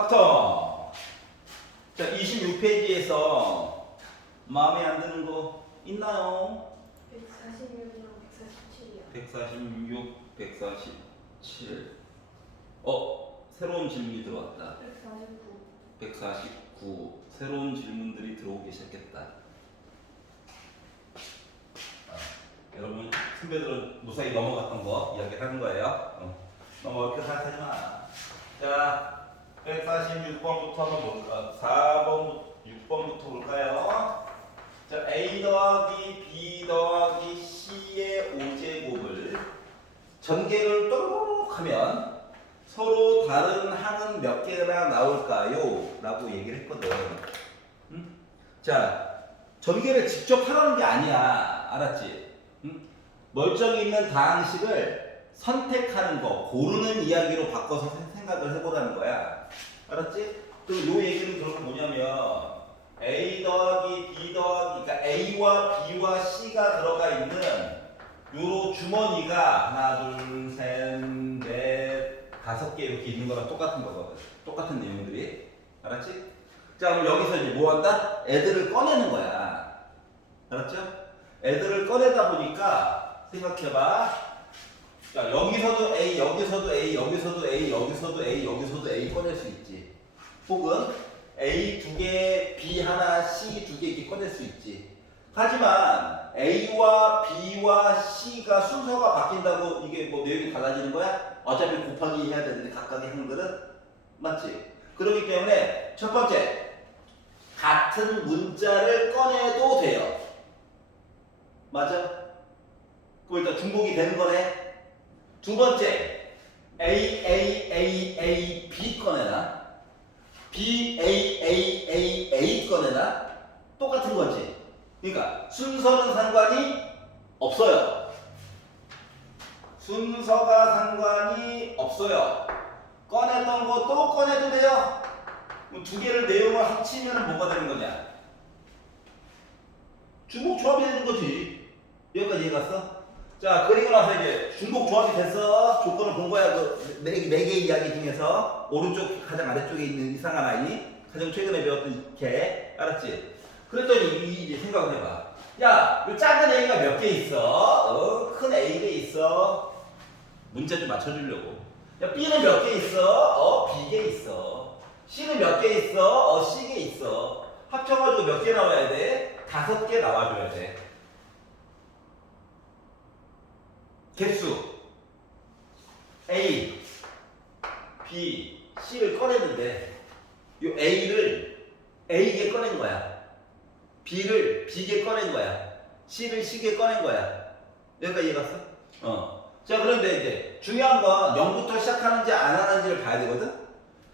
팍터. 자, 26페이지에서 마음에 안 드는 거 있나요? 146이랑 147이요. 146, 147. 새로운 질문이 들어왔다. 149. 149. 새로운 질문들이 들어오기 시작했다. 여러분, 선배들은 무사히 넘어갔던 거 이야기하는 거예요. 너무 어렵게 생각하지 마. 자, 146번부터 한번 볼까? 4번, 6번부터 볼까요? 자, A 더하기 B 더하기 C의 5제곱을 전개를 또록 하면 서로 다른 항은 몇 개나 나올까요? 라고 얘기를 했거든. 응? 자, 전개를 직접 하라는 게 아니야. 알았지? 응? 멀쩡히 있는 다항식을 선택하는 거, 고르는 이야기로 바꿔서 생각을 해보라는 거야. 알았지? 그럼 요 얘기는 결국 뭐냐면 A 더하기 B 더하기, 그러니까 A와 B와 C가 들어가 있는 요 주머니가 하나, 둘, 셋, 넷, 5개 이렇게 있는 거랑 똑같은 거거든. 똑같은 내용들이. 알았지? 자, 그럼 여기서 이제 뭐 한다? 애들을 꺼내는 거야. 알았죠? 애들을 꺼내다 보니까 생각해봐. 자, 여기서도 A, 여기서도 A, 여기서도 A, 여기서도 A, 여기서도 A 꺼낼 수 있지. 혹은 A 2개, B 하나, C 2개 이렇게 꺼낼 수 있지. 하지만 A와 B와 C가 순서가 바뀐다고 이게 뭐 내용이 달라지는 거야? 어차피 곱하기 해야 되는데 각각의 항들은 맞지? 그렇기 때문에 첫 번째, 같은 문자를 꺼내도 돼요. 맞아? 그럼 일단 중복이 되는 거네. 두 번째, A B 꺼내나? A 꺼내나? 똑같은 거지. 그러니까 순서는 상관이 없어요. 순서가 상관이 없어요. 꺼냈던 거 또 꺼내도 돼요. 그럼 두 개를 내용을 합치면 뭐가 되는 거냐? 중복 조합이 되는 거지. 여기까지 이해갔어? 자, 그리고 나서 이제 중복 조합이 됐어. 조건을 본 거야. 그 네 개의 이야기 중에서 오른쪽 가장 아래쪽에 있는 이상한 아이, 가장 최근에 배웠던 걔, 알았지? 그랬더니 이제 생각을 해봐. 야, 이 작은 A가 몇 개 있어? 큰 A가 있어. 문제 좀 맞춰주려고. 야, B는 몇 개 있어? B개 있어. C는 몇 개 있어? C개 있어. 합쳐가지고 몇 개 나와야 돼? 5개 나와줘야 돼. 개수 A, B, C를 꺼냈는데 이 A를 A개 꺼낸 거야. B를 B개 꺼낸 거야. C를 C개 꺼낸 거야. 여기까지 이해갔어? 자, 그런데 이제 중요한 건 0부터 시작하는지 안 하는지를 봐야 되거든?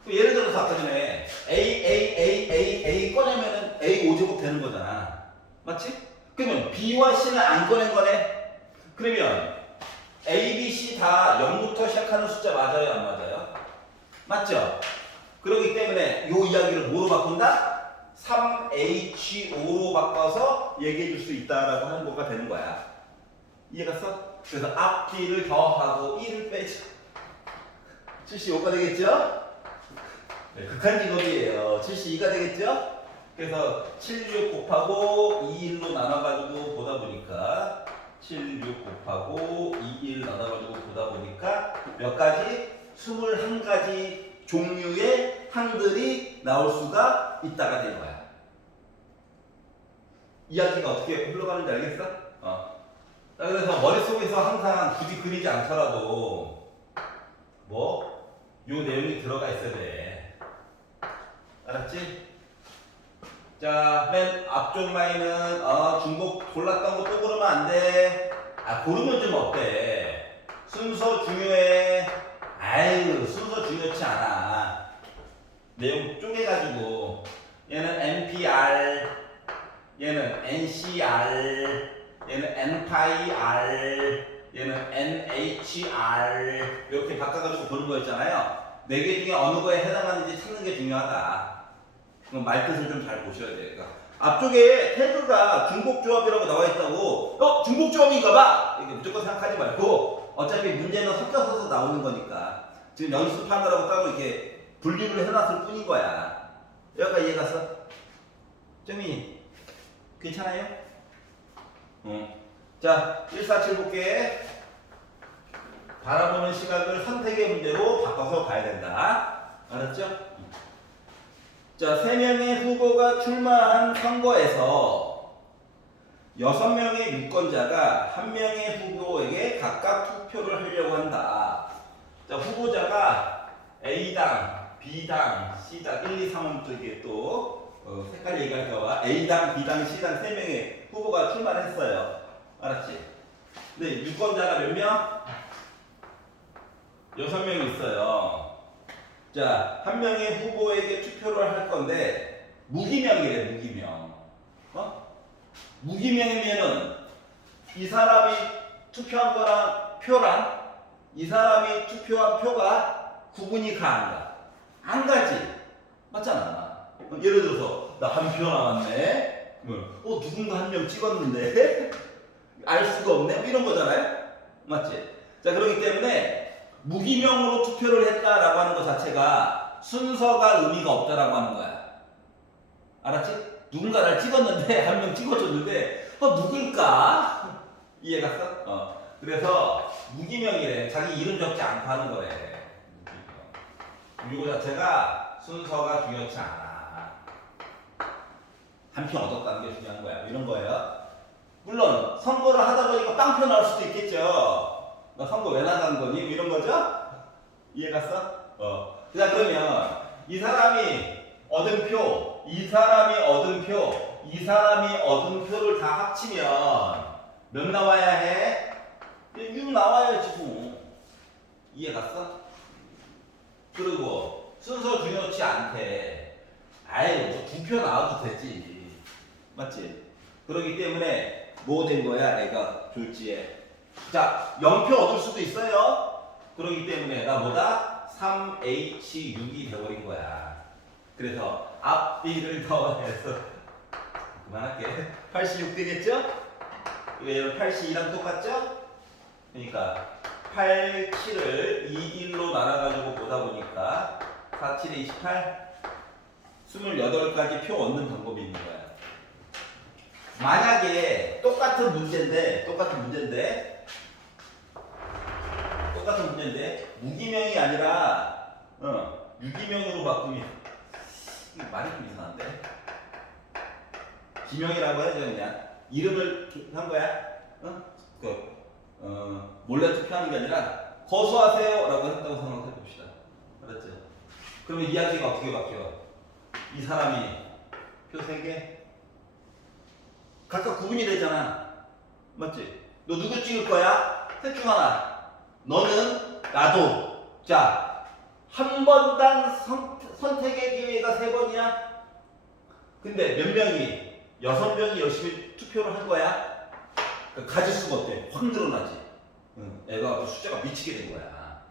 예를 들어서 아까 전에 A 꺼내면은 A 5제곱 되는 거잖아. 맞지? 그러면 B와 C는 안 꺼낸 거네? 그러면 A, B, C 다 0부터 시작하는 숫자 맞아요? 안 맞아요? 맞죠? 그렇기 때문에 이 이야기를 뭐로 바꾼다? 3H5로 바꿔서 얘기해 줄 수 있다라고 하는 거가 되는 거야. 이해갔어? 그래서 앞뒤를 더하고 1을 빼자. 75가 되겠죠? 네, 극한 직업이에요. 72가 되겠죠? 그래서 76 곱하고 21로 나눠가지고 보다 보니까 76 곱하고 21 나눠가지고 보다 보니까 몇 가지? 21가지 종류의 항들이 나올 수가 있다가 된 거야. 이야기가 어떻게 흘러가는지 알겠어? 자, 그래서 머릿속에서 항상 굳이 그리지 않더라도 요 내용이 들어가 있어야 돼. 알았지? 자, 맨 앞쪽 라인은 중복 골랐던 거 또 고르면 안 돼. 고르면 좀 어때? 순서 중요해. 아유, 순서 중요치 않아. 내용 쪼개가지고 얘는 NPR, 얘는 NCR, 얘는 NPR, 얘는 NHR 이렇게 바꿔가지고 보는 거였잖아요. 4개 중에 어느 거에 해당하는지 찾는 게 중요하다. 그럼 말뜻을 좀 잘 보셔야 돼요. 그러니까 앞쪽에 태그가 중복조합이라고 나와 있다고 중복조합인가 봐! 이게 무조건 생각하지 말고 어차피 문제는 섞여서 나오는 거니까 지금 연습하느라고 따로 이렇게 분류를 해놨을 뿐인 거야. 여기가 이해갔어? 점이 괜찮아요? 응. 자, 147 볼게. 바라보는 시각을 선택의 문제로 바꿔서 봐야 된다. 알았죠? 자, 3명의 후보가 출마한 선거에서 6명의 유권자가 1명의 후보에게 각각 투표를 하려고 한다. 자, 후보자가 A당, B당, C당, 1, 2, 3은 또 이게 또 색깔 얘기할까봐 A당, B당, C당 3명의 후보가 출마를 했어요. 알았지? 근데 유권자가 몇 명? 6명이 있어요. 자, 1명의 후보에게 투표를 할 건데 무기명이래, 무기명. 무기명이면은 이 사람이 투표한 거랑 표랑 이 사람이 투표한 표가 구분이 가, 안 가? 안 가지. 맞잖아. 예를 들어서 나 한 표 남았네. 누군가 한 명 찍었는데 알 수가 없네. 이런 거잖아요. 맞지? 자, 그렇기 때문에 무기명으로 투표를 했다라고 하는 것 자체가 순서가 의미가 없다라고 하는 거야. 알았지? 누군가를 찍었는데 한 명 찍어줬는데 누굴까? 이해갔어? 그래서 무기명이래. 자기 이름 적지 않고 하는 거래. 무기명. 그리고 자체가 순서가 중요치 않아. 한 표 얻었다는 게 중요한 거야. 이런 거예요. 물론 선거를 하다 보니까 빵표 나올 수도 있겠죠. 너 선거 왜 나간 거니? 이런 거죠? 이해갔어? 자, 그러면 이 사람이 얻은 표, 이 사람이 얻은 표, 이 사람이 얻은 표를 다 합치면 몇 나와야 해? 6 나와야지 뭐. 이해갔어? 그리고 순서 중요치 않대. 아이, 뭐 2표 나와도 되지. 맞지? 그렇기 때문에 뭐 된 거야, 애가 졸지에. 자, 0표 얻을 수도 있어요. 그렇기 때문에 나 뭐다? 3H6이 돼버린 거야. 그래서 앞뒤를 더해서 그만할게. 86 되겠죠? 이거 82랑 똑같죠? 그러니까 8, 7을 2, 1로 나눠가지고 보다 보니까 4, 7에 28 28가지 표 얻는 방법이 있는 거야. 만약에 똑같은 문제인데 무기명이 아니라 유기명으로 바꾸면 말이 좀 이상한데? 기명이라고 해야죠. 그냥 이름을 한 거야. 몰래 투표하는 게 아니라 거수하세요 라고 했다고 생각해 봅시다. 알았죠? 그러면 이야기가 어떻게 바뀌어? 이 사람이 표 3개 각각 구분이 되잖아. 맞지? 너 누구 찍을 거야? 셋 중 하나. 너는 나도. 자, 한 번당 선택의 기회가 3번이야. 근데 몇 명이? 6명이 열심히 투표를 한 거야. 그러니까 가질 수가 없대. 확 늘어나지. 애가 숫자가 미치게 된 거야.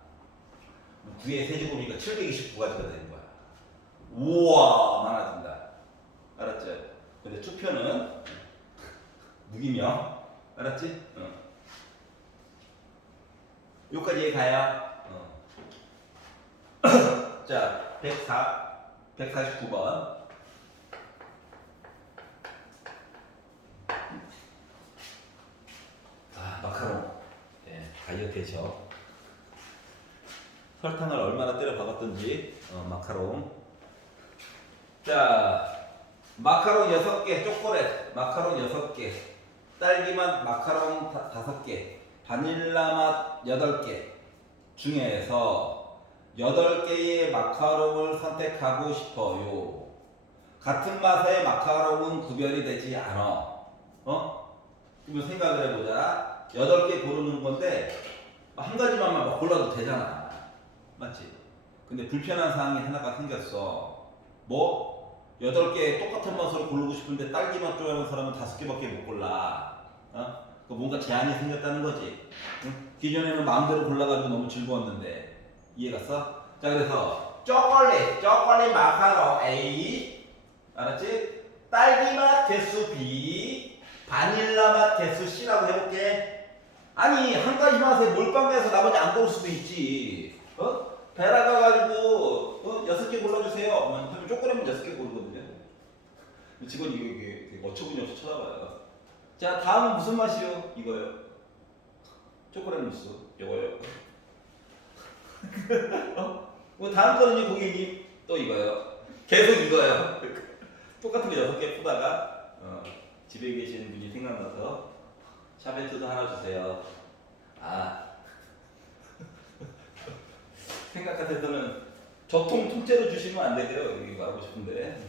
9의 세제곱이니까 729가지가 되는 거야. 우와, 많아진다. 알았죠? 근데 투표는 무기명. 알았지? 여기까지 가요. 자, 149번. 마카롱. 예, 다이어트죠. 설탕을 얼마나 때려 박았던지. 마카롱. 자, 마카롱 6개, 초콜릿 마카롱 6개, 딸기맛 마카롱 5개, 바닐라맛 8개 중에서 8개의 마카롱을 선택하고 싶어요. 같은 맛의 마카롱은 구별이 되지 않아. 그러면 생각을 해보자. 8개 고르는 건데 한 가지만 막 골라도 되잖아. 맞지? 근데 불편한 사항이 하나가 생겼어. 뭐? 8개 똑같은 맛으로 고르고 싶은데 딸기 맛 좋아하는 사람은 5개밖에 못 골라. 뭔가 제한이 생겼다는 거지. 기존에는 마음대로 골라가지고 너무 즐거웠는데. 이해갔어? 자, 그래서 초콜릿 마카롱 A. 알았지? 딸기 맛 개수 B, 바닐라 맛 개수 C라고 해볼게. 아니, 한 가지 맛에 몰빵해서 나머지 안 고를 수도 있지. 배라 가가지고 6개 골라주세요. 하면 쪼꼬레몬 6개 고르거든요. 직원이 이게 되게 어처구니 없이 쳐다봐요. 자, 다음은 무슨 맛이요? 이거요. 초콜릿 무스. 이거요. 뭐 다음 거는요, 고객님. 또 이거요. 계속 이거요. 똑같은 거 6개 푸다가 집에 계시는 분이 생각나서 샤베트도 하나 주세요. 아. 생각 같아서는 저통 통째로 주시면 안 되고요. 여기 말하고 싶은데.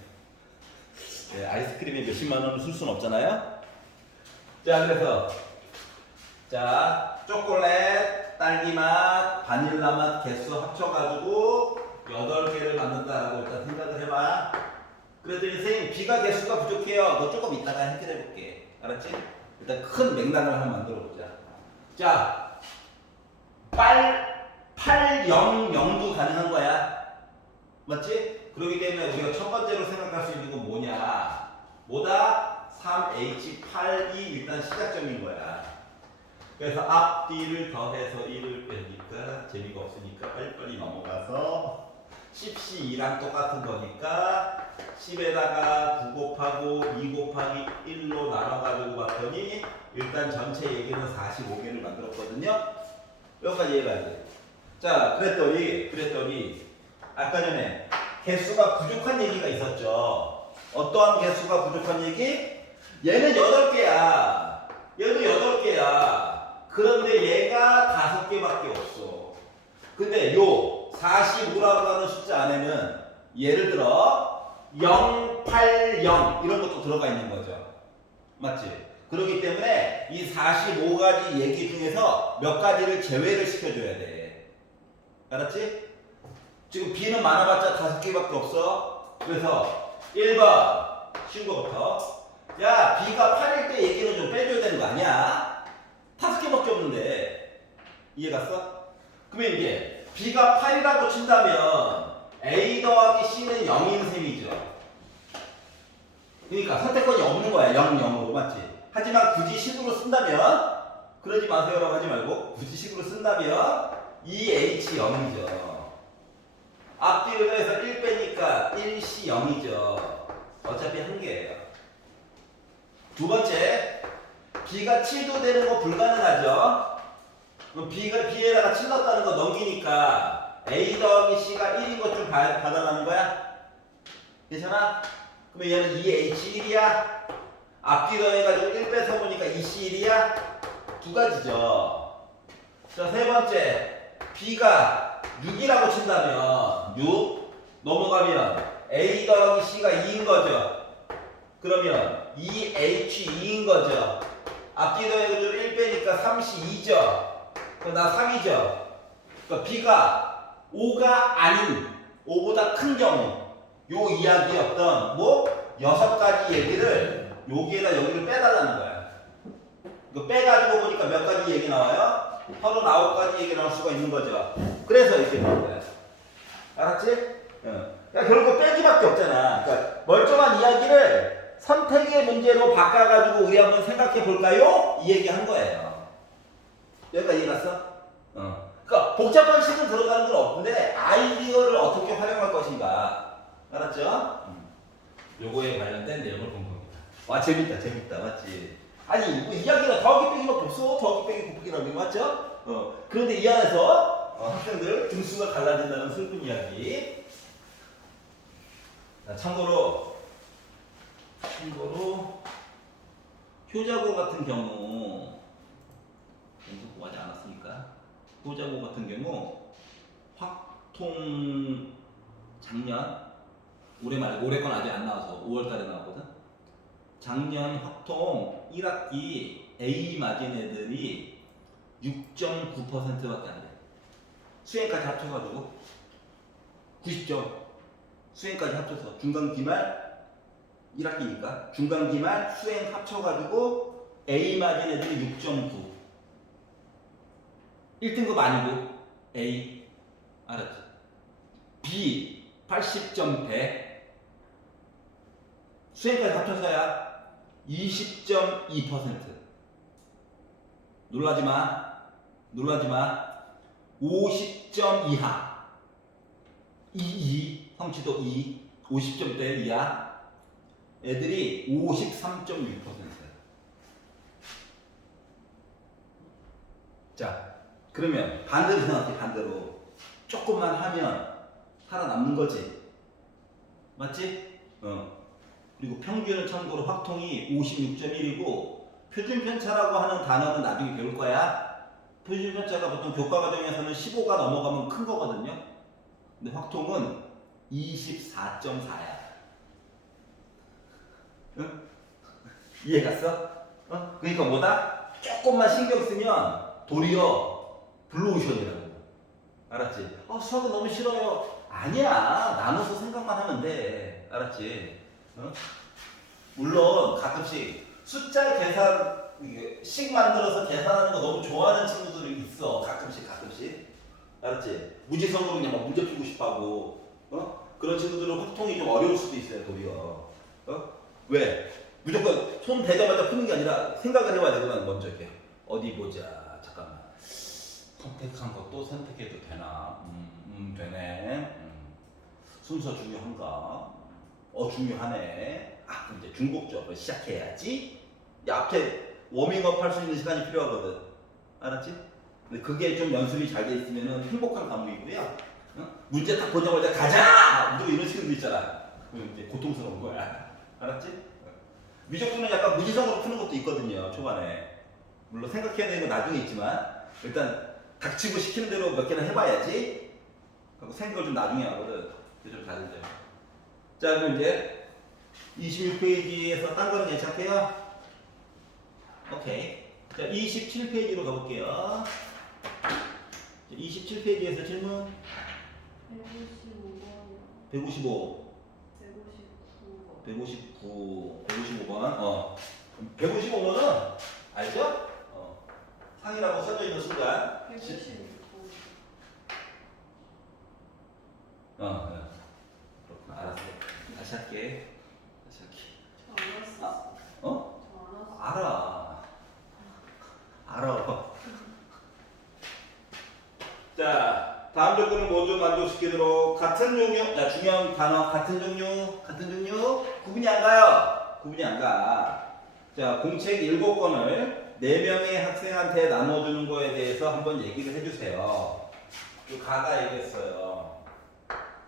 네, 아이스크림에 몇십만 원을 쓸 수는 없잖아요. 자, 그래서 자, 초콜릿, 딸기맛, 바닐라맛 개수 합쳐가지고 8개를 만든다라고 일단 생각을 해봐. 그랬더니 선생님 B가 개수가 부족해요. 너 조금 이따가 해결해볼게. 알았지? 일단 큰 맥락을 한번 만들어보자. 자, 800도 가능한 거야. 맞지? 그렇기 때문에 우리가 첫 번째로 생각할 수 있는 건 뭐냐? 뭐다? 3H82 일단 시작점인 거야. 그래서 앞뒤를 더해서 1을 빼니까 재미가 없으니까 빨리빨리 넘어가서 10C2랑 똑같은 거니까 10에다가 9 곱하고 2 곱하기 1로 나눠가지고 봤더니 일단 전체 얘기는 45개를 만들었거든요. 여기까지 이해가 돼. 자, 그랬더니 아까 전에 개수가 부족한 얘기가 있었죠. 어떠한 개수가 부족한 얘기? 얘는 8개야. 얘도 8개야. 그런데 얘가 5개밖에 없어. 근데 요 45라고 하는 숫자 안에는 예를 들어 0, 8, 0 이런 것도 들어가 있는 거죠. 맞지? 그렇기 때문에 이 45가지 얘기 중에서 몇 가지를 제외를 시켜줘야 돼. 알았지? 지금 B는 많아봤자 5개밖에 없어. 그래서 1번 쉬운 거부터. 야, B가 8일 때 얘기는 좀 빼줘야 되는 거 아니야? 5개밖에 없는데. 이해 갔어? 그러면 이게 B가 8이라고 친다면 A 더하기 C는 0인 셈이죠. 그러니까 선택권이 없는 거야. 0, 0으로. 맞지? 하지만 굳이 식으로 쓴다면 그러지 마세요라고 하지 말고 굳이 식으로 쓴다면 2H 0이죠. 앞뒤로 해서 1 빼니까 1C 0이죠. 어차피 한 개예요. 두 번째, B가 7도 되는 거 불가능하죠. 그럼 B에다가 7 넣었다는 거 넘기니까 A 더하기 C가 1인 것 좀 봐달라는 거야? 괜찮아? 그러면 얘는 2H1이야. 앞뒤 더해가지고 1 빼서 보니까 2C1이야. 두 가지죠. 자, 세 번째, B가 6이라고 친다면 6 넘어가면 A 더하기 C가 2인 거죠. 그러면 2H2인 거죠. 앞뒤 더해가지고 1 빼니까 3C2죠. 그럼 나 3이죠. 그러니까 B가 5가 아닌 5보다 큰 경우 요 이야기였던 뭐 6가지 얘기를 여기에다 여기를 빼달라는 거야. 이거 빼가지고 보니까 몇 가지 얘기 나와요? 39가지 얘기 나올 수가 있는 거죠. 그래서 이렇게 되는 거야. 알았지? 그러니까 결국 빼기밖에 없잖아. 그러니까 멀쩡한 이야기를 선택의 문제로 바꿔가지고 우리 한번 생각해 볼까요? 이 얘기 한 거예요. 여기까지 이해 갔어? 그러니까 복잡한 식은 들어가는 건 없는데 아이디어를 어떻게 활용할 것인가. 알았죠? 요거에 관련된 내용을 본 겁니다. 와, 재밌다 맞지? 아니 뭐 이야기가 더하기 빼기밖에 없어. 더하기 빼기 곱하기라는 게 맞죠? 그런데 이 안에서 학생들 등수가 갈라진다는 슬픈 이야기. 자, 참고로 효자고 같은 경우 점수 구하지 않았으니까 효자고 같은 경우 확통 작년 올해 건 아직 안 나와서 5월달에 나왔거든. 작년 확통 1학기 A 맞은 애들이 6.9%밖에 안 돼. 수행까지 합쳐가지고 90점. 수행까지 합쳐서 중간 기말 1학기니까 중간 기말 수행 합쳐가지고 A 맞은 애들이 6.9. 1등급 아니고 A. 알았지? B 80점 100. 수행까지 합쳐서야 20.2%. 놀라지 마. 50점 이하. 22. 성취도 2, 50점대 이하 애들이 53.6%예요. 자, 그러면 반대로 생각해. 반대로 조금만 하면 살아남는 거지. 맞지? 그리고 평균은 참고로 확통이 56.1이고 표준 편차라고 하는 단어는 나중에 배울 거야. 표준 편차가 보통 교과 과정에서는 15가 넘어가면 큰 거거든요. 근데 확통은 24.4야. 응? 이해 갔어? 그러니까 뭐다? 조금만 신경 쓰면 도리어 블루오션이라고. 알았지? 수학은 너무 싫어요. 아니야. 나눠서 생각만 하면 돼. 알았지? 물론 가끔씩 숫자 계산 식 만들어서 계산하는 거 너무 좋아하는 친구들이 있어. 가끔씩. 알았지? 무지성으로 그냥 막 문제 풀고 싶어하고 그런 친구들은 확통이 좀 어려울 수도 있어요. 도리어. 왜? 무조건 손 대자마자 푸는 게 아니라 생각을 해봐야 되거든. 먼저 이렇게 어디 보자. 잠깐만. 선택한 것도 선택해도 되나? 되네. 순서 중요한가? 중요하네. 그럼 이제 중복적으로 시작해야지. 앞에 워밍업 할 수 있는 시간이 필요하거든. 알았지? 근데 그게 좀 연습이 잘 돼 있으면 행복한 과목이고요. 문제 딱 보자마자 가자! 너 이런 친구도 있잖아. 그럼 이제 고통스러운 거야. 알았지? 미적분은 약간 무지성으로 푸는 것도 있거든요. 초반에. 물론 생각해야 되는 건 나중에 있지만 일단 닥치고 시키는 대로 몇 개나 해봐야지. 그리고 생각을 좀 나중에 하거든. 그게 좀 다르죠. 자, 그럼 이제 26페이지에서 딴 거는 괜찮게요? 오케이. 자, 27페이지로 가볼게요. 27페이지에서 질문 155번이요. 155, 159번. 155번. 155번은 알죠? 상이라고 써져 있는 순간 156번. 그렇구나. 알았어. 다시 할게. 저 안 왔어. 어? 저 안 왔어. 알아. 자, 다음 조건은 모두 만족시키도록 같은 종류, 자, 중요한 단어, 같은 종류, 구분이 안 가요. 구분이 안 가. 자, 공책 7권을 4명의 학생한테 나눠주는 거에 대해서 한번 얘기를 해주세요. 가가 얘기했어요.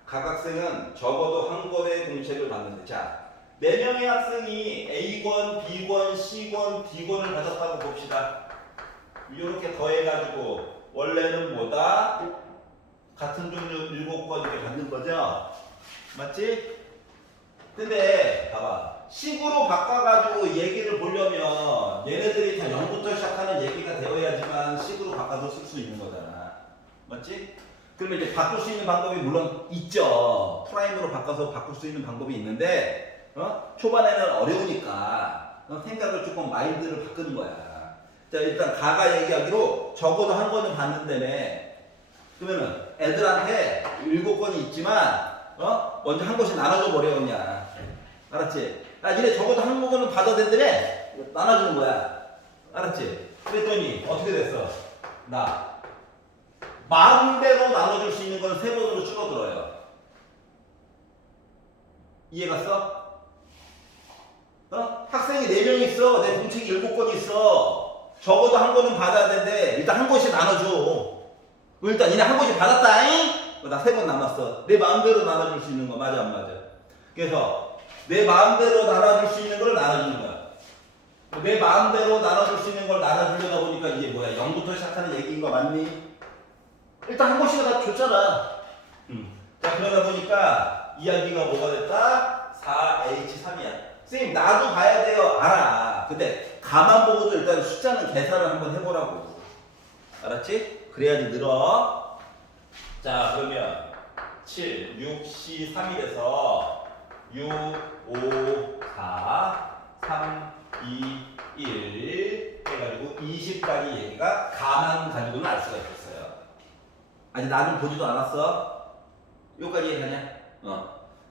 각 학생은 적어도 한 권의 공책을 받는데, 자, 4명의 학생이 A권, B권, C권, D권을 받았다고 봅시다. 이렇게 더해가지고 원래는 뭐다? 같은 종류 7권 이렇게 받는 거죠? 맞지? 근데 봐봐. 식으로 바꿔가지고 얘기를 보려면 얘네들이 다 0부터 시작하는 얘기가 되어야지만 식으로 바꿔서 쓸 수 있는 거잖아. 맞지? 그러면 이제 바꿀 수 있는 방법이 물론 있죠. 프라임으로 바꿔서 바꿀 수 있는 방법이 있는데 초반에는 어려우니까 생각을 조금 마인드를 바꾸는 거야. 자, 일단 가가 얘기하기로 적어도 한 권은 받는다며. 그러면은 애들한테 7권이 있지만 먼저 한 권씩 나눠줘 버려 그냥. 알았지? 니네 적어도 한 권은 받아야 된다며. 나눠주는 거야. 알았지? 그랬더니 어떻게 됐어? 나 마음대로 나눠줄 수 있는 건 3번으로 줄어들어요. 이해 갔어? 학생이 4명 있어. 내 공책이 7권 있어. 적어도 한 권은 받아야 되는데 일단 한 권씩 나눠줘. 일단 니네 한 권씩 받았다잉? 나 3권 남았어. 내 마음대로 나눠줄 수 있는 거 맞아 안 맞아? 그래서 내 마음대로 나눠줄 수 있는 걸 나눠주는 거야. 내 마음대로 나눠줄 수 있는 걸 나눠주려다 보니까 이게 뭐야? 0부터 시작하는 얘기인 거 맞니? 일단 한 권씩은 다 줬잖아. 자, 그러다 보니까 이야기가 뭐가 됐다? 4H3이야. 선생님 나도 봐야 돼요. 알아. 근데 가만 보고도 일단 숫자는 계산을 한번 해보라고. 알았지? 그래야지 늘어. 자, 그러면 7, 6, C, 3일에서 6, 5, 4, 3, 2, 1 해가지고 20까지 얘기가 가만 가지고는 알 수가 있었어요. 아직 나는 보지도 않았어. 여기까지 이해하냐?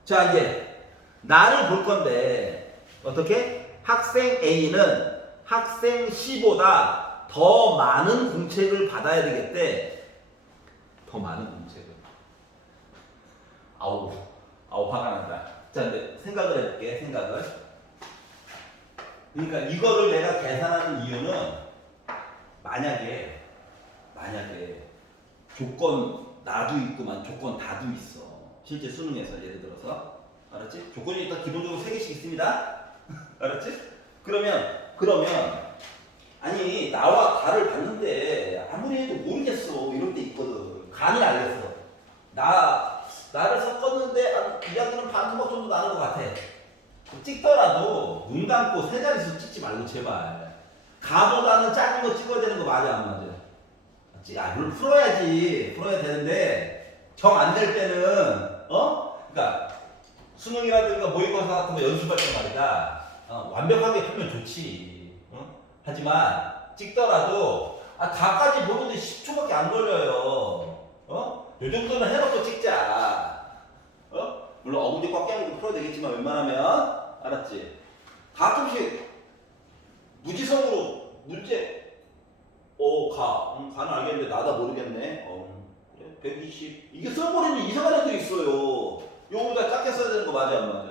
자, 이제 나를 볼 건데 어떻게? 학생 A는 학생 C보다 더 많은 공책을 받아야 되겠대. 더 많은 공책을. 아우, 아우 화가 난다. 자, 근데 생각을 해볼게. 생각을. 그러니까 이거를 내가 계산하는 이유는 만약에 조건 나도 있구만 조건 다도 있어. 실제 수능에서 예를 들어서 알았지? 조건이 일단 기본적으로 3개씩 있습니다. 알았지? 그러면 아니 나와 다를 봤는데 아무리 해도 모르겠어 이럴 때 있거든. 감이 알겠어. 나를 섞었는데 이야기는 반 토막 정도 나는 것 같아. 찍더라도 눈 감고 3자릿수 찍지 말고 제발. 가보다는 작은 거 찍어야 되는 거 맞아 안 맞아? 물론 풀어야 되는데 정 안 될 때는 그러니까 수능이라든가 모의고사 같은 거 연습할 때 말이다. 완벽하게 풀면 좋지. 하지만 찍더라도 다까지 보는데 10초밖에 안 걸려요. 요 정도는 해놓고 찍자. 물론 어부지 꽉 깨물고 풀어야 되겠지만 웬만하면 알았지? 가끔씩 무지성으로 문제 가는 알겠는데 나다 모르겠네. 그래 120 이게 써버리면 이상한 애도 있어요. 요거보다 작게 써야 되는 거 맞아 안 맞아?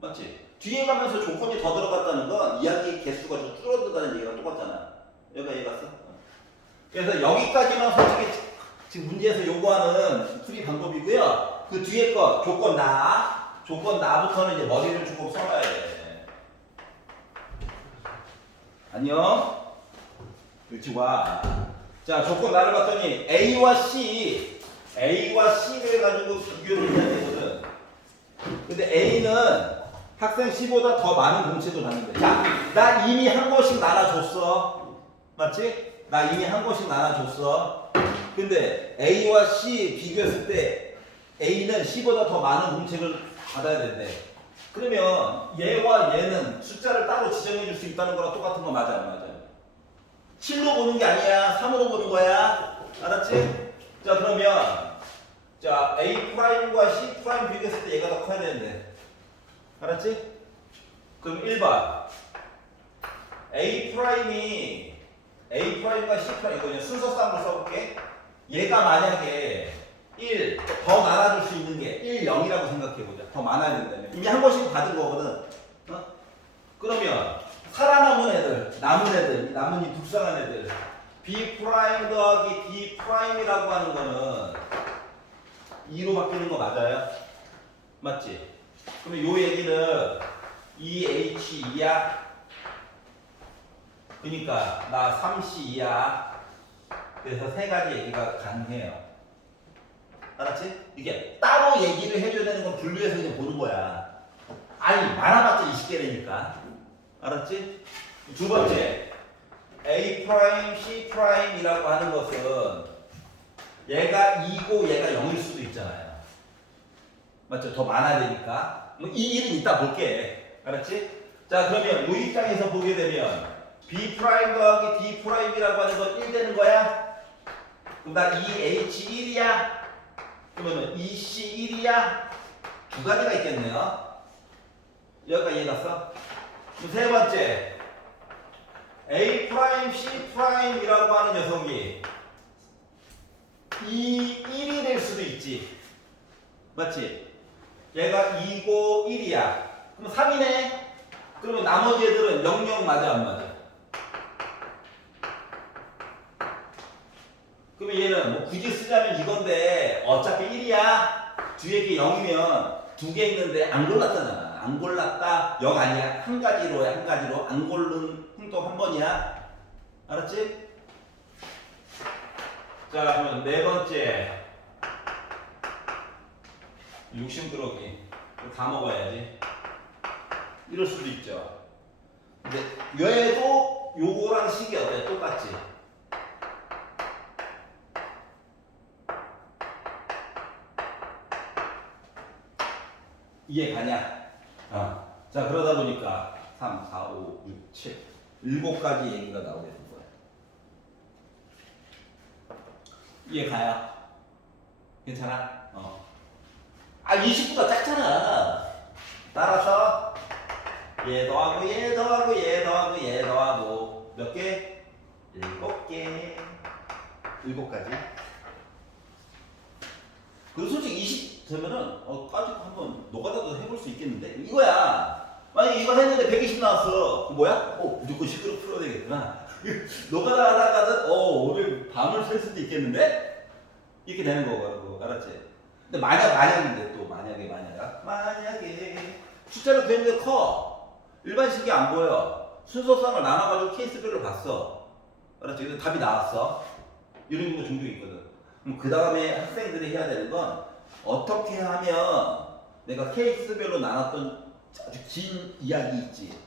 맞지? 뒤에 가면서 조건이 더 들어갔다는 건 이야기 개수가 좀 줄어든다는 얘기가 똑같잖아. 여기가 이해갔어? 그래서 여기까지만 솔직히 지금 문제에서 요구하는 풀이 방법이고요. 그 뒤에 거 조건 나부터는 이제 머리를 조금 써봐야 돼. 안녕. 그렇지 와. 자 조건 나를 봤더니 A와 C를 가지고 비교를 해야 되거든. 근데 A는 학생 C보다 더 많은 공책을 받는데. 자, 나 이미 한 권씩 나눠줬어. 맞지? 나 이미 한 권씩 나눠줬어. 근데 A와 C 비교했을 때 A는 C보다 더 많은 공책을 받아야 된대. 그러면 얘와 얘는 숫자를 따로 지정해 줄 수 있다는 거랑 똑같은 거 맞아 안 맞아? 7로 보는 게 아니야. 3으로 보는 거야. 알았지? 자 그러면 자 A'과 C' 비교했을 때 얘가 더 커야 되는데. 알았지? 그럼 1번 A'과 C' 이거 그냥 순서쌍으로 써볼게. 얘가 만약에 1 더 나눠줄 수 있는 게 1, 0이라고 생각해보자. 더 많아야 된다면 이미 한 번씩 받은 거거든. 그러면 살아남은 애들, 남은 이 불쌍한 애들 B' 더하기 D'이라고 하는 거는 2로 바뀌는 거 맞아요? 맞지? 그러면 요 얘기는 EH2야. 그러니까 나 3C2야. 그래서 3가지 얘기가 가능해요. 알았지? 이게 따로 얘기를 해줘야 되는 건 분류해서 그냥 보는 거야. 아니 많아봤자 20개라니까. 알았지? 두 번째 A', C'이라고 하는 것은 얘가 2고 얘가 0일 수도 있잖아요. 맞죠? 더 많아야 되니까. 이 일은 이따 볼게. 알았지? 자 그러면 이 입장에서 보게 되면 B' 더하기 D'이라고 하는 건 1 되는 거야? 그럼 나 EH1이야? 그러면 EC1이야? 두 가지가 있겠네요. 여기까지 이해갔어? 세 번째 A', C'이라고 하는 녀석이 1이 될 수도 있지. 맞지? 얘가 2고 1이야. 그럼 3이네? 그러면 나머지 애들은 0, 맞아 안 맞아? 그러면 얘는 뭐 굳이 쓰자면 이건데 어차피 1이야. 뒤에 게 0이면 2개 있는데 안 골랐잖아. 안 골랐다 0 아니야. 한 가지로야. 안 고른 행동 한 번이야. 알았지? 자 그러면 네 번째 욕심 그러기 다 먹어야지. 이럴 수도 있죠. 근데 얘도 요거랑 식이 어때? 똑같지? 이해 가냐? 자 그러다 보니까 3, 4, 5, 6, 7 7가지 얘기가 나오게 된 거야. 이해 가요? 괜찮아? 20보다 작잖아. 따라서 얘 더하고 몇 개? 7개. 7가지. 그리고 솔직히 20 되면은 까짓 거 한번 노가다도 해볼 수 있겠는데? 이거야. 만약에 이거 했는데 120 나왔어. 그거 뭐야? 무조건 식으로 풀어야 되겠구나. 노가다 하다가는 오늘 밤을 샐 수도 있겠는데? 이렇게 되는 거고, 알았지? 근데 만약인데 또 만약에 숫자로 되는데 커. 일반식이 안 보여. 순서상을 나눠가지고 케이스별로 봤어. 알았지? 근데 답이 나왔어. 이런 경우 종종 있거든. 그럼 그 다음에 학생들이 해야 되는 건 어떻게 하면 내가 케이스별로 나눴던 아주 긴 이야기 있지.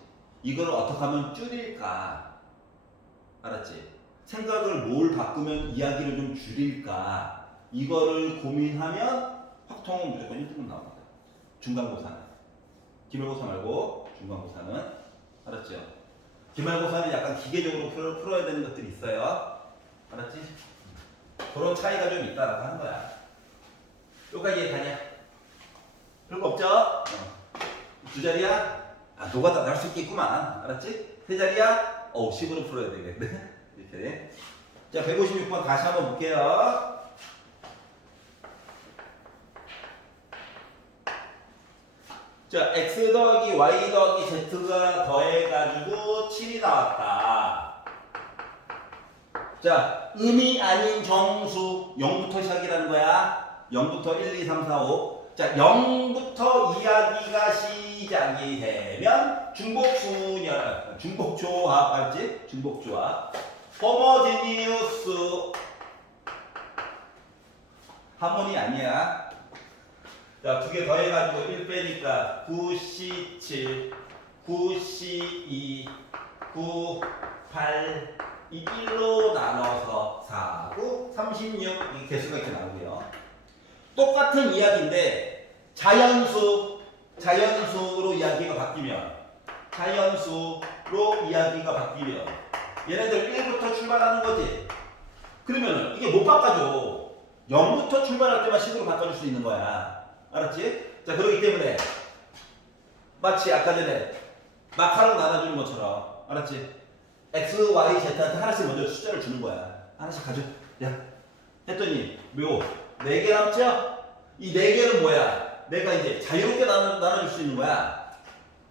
이걸 어떻게 하면 줄일까? 알았지? 생각을 뭘 바꾸면 이야기를 좀 줄일까? 이거를 고민하면 확통은 무조건 1등급 나옵니다. 중간고사는. 기말고사 말고 중간고사는. 알았죠? 기말고사는 약간 기계적으로 풀어야 되는 것들이 있어요. 알았지? 그런 차이가 좀 있다라고 하는 거야. 여기까지 이해가냐? 별거 없죠? 두 자리야? 노가다 날 수 있겠구만. 알았지? 세 자리야? 10으로 풀어야 되겠네. 이렇게. 자, 156번 다시 한번 볼게요. 자, x 더하기 y 더하기 z가 더해가지고 7이 나왔다. 자, 음이 아닌 정수 0부터 시작이라는 거야. 0부터 1, 2, 3, 4, 5. 자, 0부터 이야기가 시작이 되면 중복조합 알지? 중복조합. 호모지니우스 하모니 아니야. 자, 두 개 더해가지고 1 빼니까 9C7, 9C2, 9, 8, 이 1로 나눠서 4, 9, 36 이 개수가 이렇게 나오고요. 똑같은 이야기인데 자연수로 이야기가 바뀌면 얘네들 1부터 출발하는 거지. 그러면 이게 못 바꿔줘. 0부터 출발할 때만 식으로 바꿔줄 수 있는 거야. 알았지? 자, 그렇기 때문에 마치 아까 전에 마카롱 나눠주는 것처럼 알았지? X, Y, Z한테 하나씩 먼저 숫자를 주는 거야. 하나씩 가져. 야, 했더니 묘 4개 남죠? 이 4개는 뭐야? 내가 이제 자유롭게 나눠줄 수 있는 거야.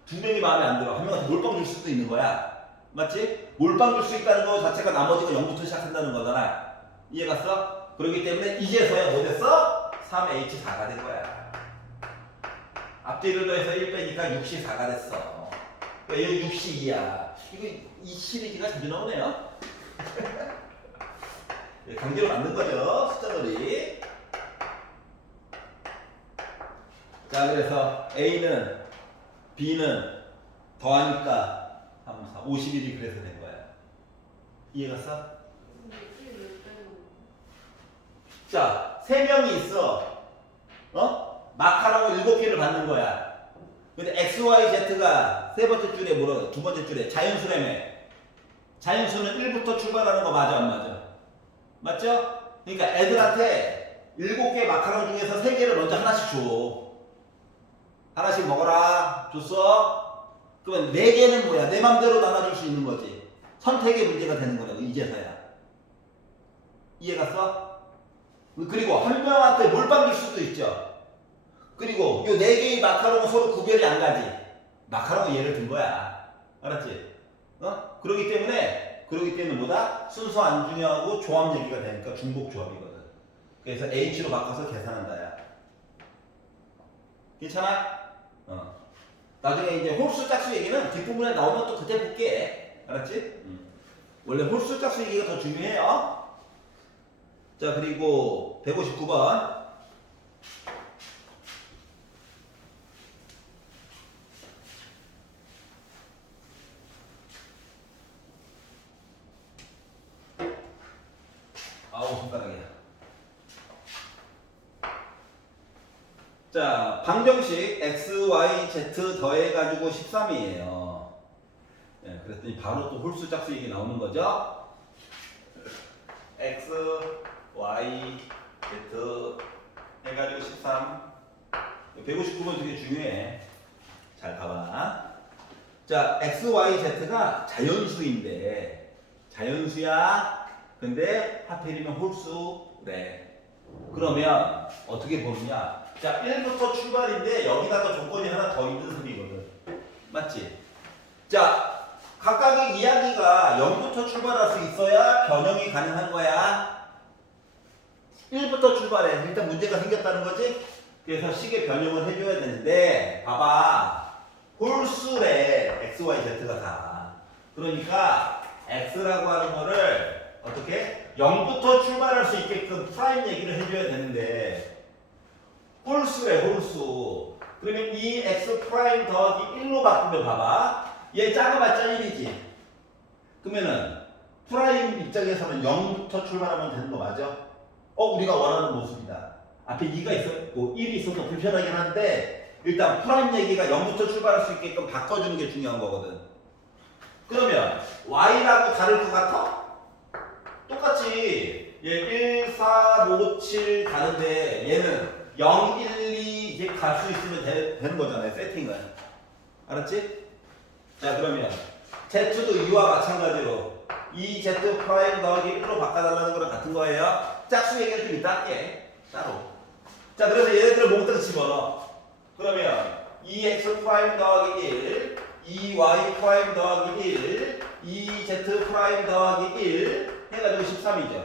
두 명이 마음에 안 들어. 한 명한테 몰빵 줄 수도 있는 거야. 맞지? 몰빵 줄 수 있다는 거 자체가 나머지가 0부터 시작한다는 거잖아. 이해 갔어? 그렇기 때문에 이제서야 뭐 됐어? 3H4가 된 거야. 앞뒤를 더해서 1 빼니까 6C4가 됐어. 그러니까 이거 6C2야. 이 시리즈가 자주 나오네요. 강제로 만든 거죠. 숫자놀이. 자, 그래서 A는 B는 더하니까 3, 4, 51이 그래서 된 거야. 이해갔어? 자, 3명이 있어. 마카롱 7개를 받는 거야. 근데 X, Y, Z가 세 번째 줄에 두 번째 줄에 자연수라며. 자연수는 1부터 출발하는 거 맞아, 안 맞아? 맞죠? 그러니까 애들한테 7개 마카롱 중에서 3개를 먼저 하나씩 줘. 하나씩 먹어라. 줬어? 그러면 4개는 뭐야? 내 맘대로 나눠줄 수 있는 거지. 선택의 문제가 되는 거라고, 이제서야. 이해 갔어? 그리고 한 명한테 몰빵 줄 수도 있죠. 그리고 이 4개의 마카롱은 서로 구별이 안 가지. 마카롱은 예를 든 거야. 알았지? 그러기 때문에 뭐다? 순서 안 중요하고 조합 얘기가 되니까 중복 조합이거든. 그래서 H로 바꿔서 계산한다야. 괜찮아? 나중에 이제 홀수 짝수 얘기는 뒷부분에 나오면 또 그때 볼게. 알았지? 원래 홀수 짝수 얘기가 더 중요해요. 자, 그리고 159번. 손가락이야. 자, 방정식 x, y, z 더해가지고 13이에요. 네, 그랬더니 바로 또 홀수 짝수 얘기 나오는 거죠. x, y, z 해가지고 13. 159번 되게 중요해. 잘 봐봐. 자, x, y, z가 자연수인데 자연수야. 근데 하필이면 홀수래. 그러면 어떻게 보느냐? 자, 1부터 출발인데 여기다가 조건이 하나 더 있는 셈이거든. 맞지? 자, 각각의 이야기가 0부터 출발할 수 있어야 변형이 가능한 거야. 1부터 출발해. 일단 문제가 생겼다는 거지? 그래서 식의 변형을 해줘야 되는데, 봐봐. 홀수래. x, y, z가 다. 그러니까 x라고 하는 거를 어떻게? 0부터 출발할 수 있게끔 프라임 얘기를 해줘야 되는데, 홀수래, 홀수. 그러면 이 x 프라임 더하기 1로 바꾸면 봐봐. 얘 작아봤자 1이지. 그러면은 프라임 입장에서는 0부터 출발하면 되는 거 맞아? 우리가 원하는 모습이다. 앞에 2가 있었고 1이 있어서 불편하긴 한데 일단 프라임 얘기가 0부터 출발할 수 있게끔 바꿔주는 게 중요한 거거든. 그러면 y라고 다를 것 같아? 똑같이 얘 1, 4, 5, 7 가는데 얘는 0, 1, 2 이제 갈 수 있으면 되는 거잖아요. 세팅은. 알았지? 자, 그러면 z도 이와 마찬가지로 이 z 프라임 더하기 1로 바꿔달라는 거랑 같은 거예요. 짝수 얘기를 좀 이따 할게. 따로. 자, 그래서 얘네들을 몽땅 집어넣어. 그러면 2x 프라임 더하기 1, 2y 프라임 더하기 1, 2z 프라임 더하기 1 해가지고 13이죠.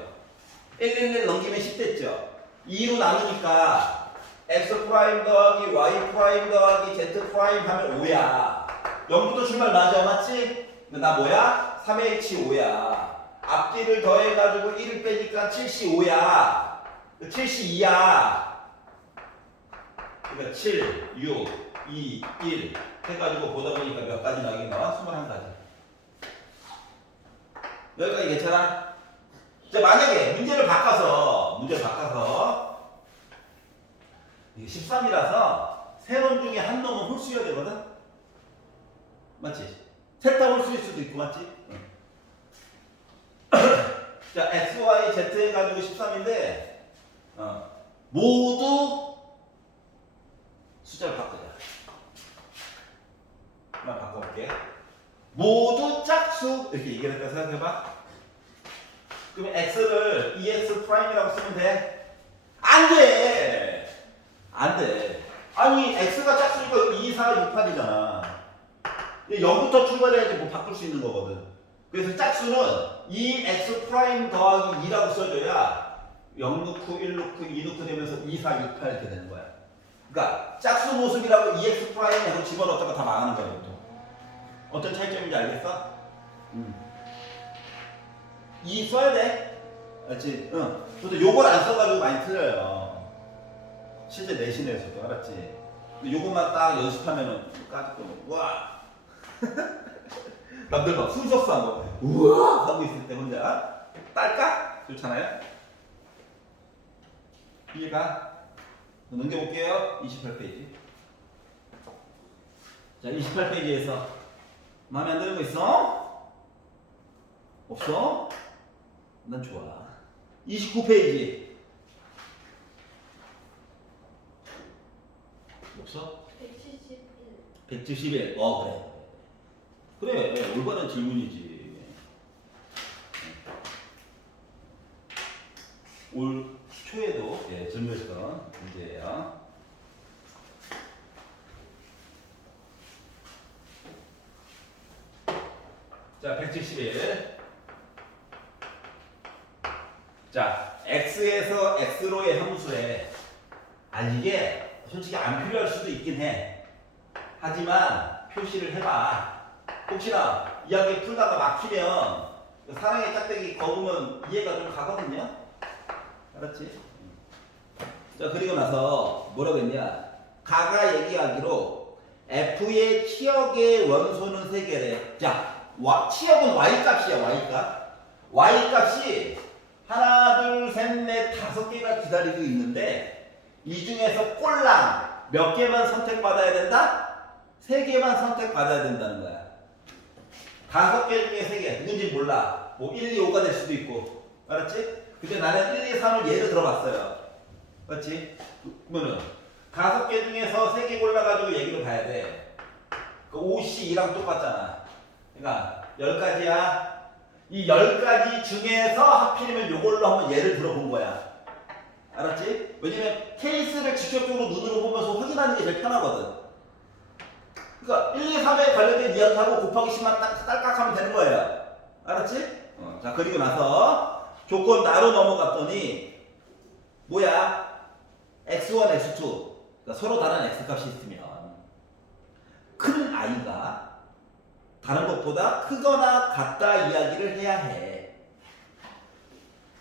111 넘기면 10 됐죠. 2로 나누니까 x 프라임 더하기 y 프라임 더하기 z 프라임 하면 5야. 0부터 출발 맞아, 맞지? 나 뭐야? 3h 5야. 앞뒤를 더해가지고 1을 빼니까 75야. 72야. 그러니까 7, 6, 2, 1 해가지고 보다 보니까 몇 가지 나오긴 나와? 21가지. 여기까지 괜찮아? 자, 만약에 문제를 바꿔서 이게 13이라서 세 놈 중에 한 놈은 홀수여야 되거든? 맞지? 셋 다 홀수일 수도 있고, 맞지? 응. 자, x, y, z 해가지고 13인데 모두 숫자를 바꾸자. 나 바꿔볼게. 모두 짝수 이렇게 얘기할까 생각해봐. 그러면 x를 2x 프라임이라고 쓰면 돼? 안 돼! 안 돼. 아니 x가 짝수니까 2, 4, 6, 8이잖아. 0부터 출발해야지 뭐 바꿀 수 있는 거거든. 그래서 짝수는 2x 프라임 더하기 2라고 써줘야 0 넣고 1 넣고 2 넣고 되면서 2, 4, 6, 8 이렇게 되는 거야. 그러니까 짝수 모습이라고 2x 프라임 하고 집어넣었다가 다 망하는 거야. 또. 어떤 차이점인지 알겠어? 2 써야 돼. 알지? 응. 근데 요걸 안 써가지고 많이 틀려요. 실제 내신에서도 알았지? 근데 요것만 딱 연습하면은 까짓 거 와. 남들 막 순서수 하고 우와 하고 있을 때 혼자 딸까? 좋잖아요? 이해가? 넘겨볼게요. 28페이지. 자, 28페이지에서 마음에 안 드는 거 있어? 없어? 난 좋아. 29페이지. 없어? 171. 그래. 그래, 올바른 질문이지. 올 초에도 질문했던 문제예요. 자, 171. 자, x에서 x로의 함수에 이게 솔직히 안 필요할 수도 있긴 해. 하지만 표시를 해봐. 혹시나 이야기 풀다가 막히면 사랑의 짝대기 거으면 이해가 좀 가거든요. 알았지? 자, 그리고 나서 뭐라고 했냐? 가가 얘기하기로 f의 치역의 원소는 3개래. 자, 치역은 y 값이야. y 값. y 값이 하나, 둘, 셋, 넷, 5개가 기다리고 있는데 이 중에서 꼴랑 몇 개만 선택받아야 된다? 3개만 선택받아야 된다는 거야. 5개 중에 3개. 누군지 몰라. 뭐 1, 2, 5가 될 수도 있고. 알았지? 근데 나는 1, 2, 3을 예를 들어봤어요. 맞지? 그러면은 5개 중에서 3개 골라가지고 얘기를 봐야 돼. 그 5C 2랑 똑같잖아. 그러니까 10가지야. 이 10가지 중에서 하필이면 요걸로 한번 예를 들어본 거야. 알았지? 왜냐면 케이스를 직접적으로 눈으로 보면서 확인하는 게 제일 편하거든. 그러니까 1, 2, 3에 관련된 이야기하고 곱하기 10만 딸깍 하면 되는 거예요. 알았지? 자, 그리고 나서 조건 나로 넘어갔더니 뭐야? x1, x2. 그러니까 서로 다른 x값이 있으면 큰 i가 다른 것보다 크거나 같다 이야기를 해야 해.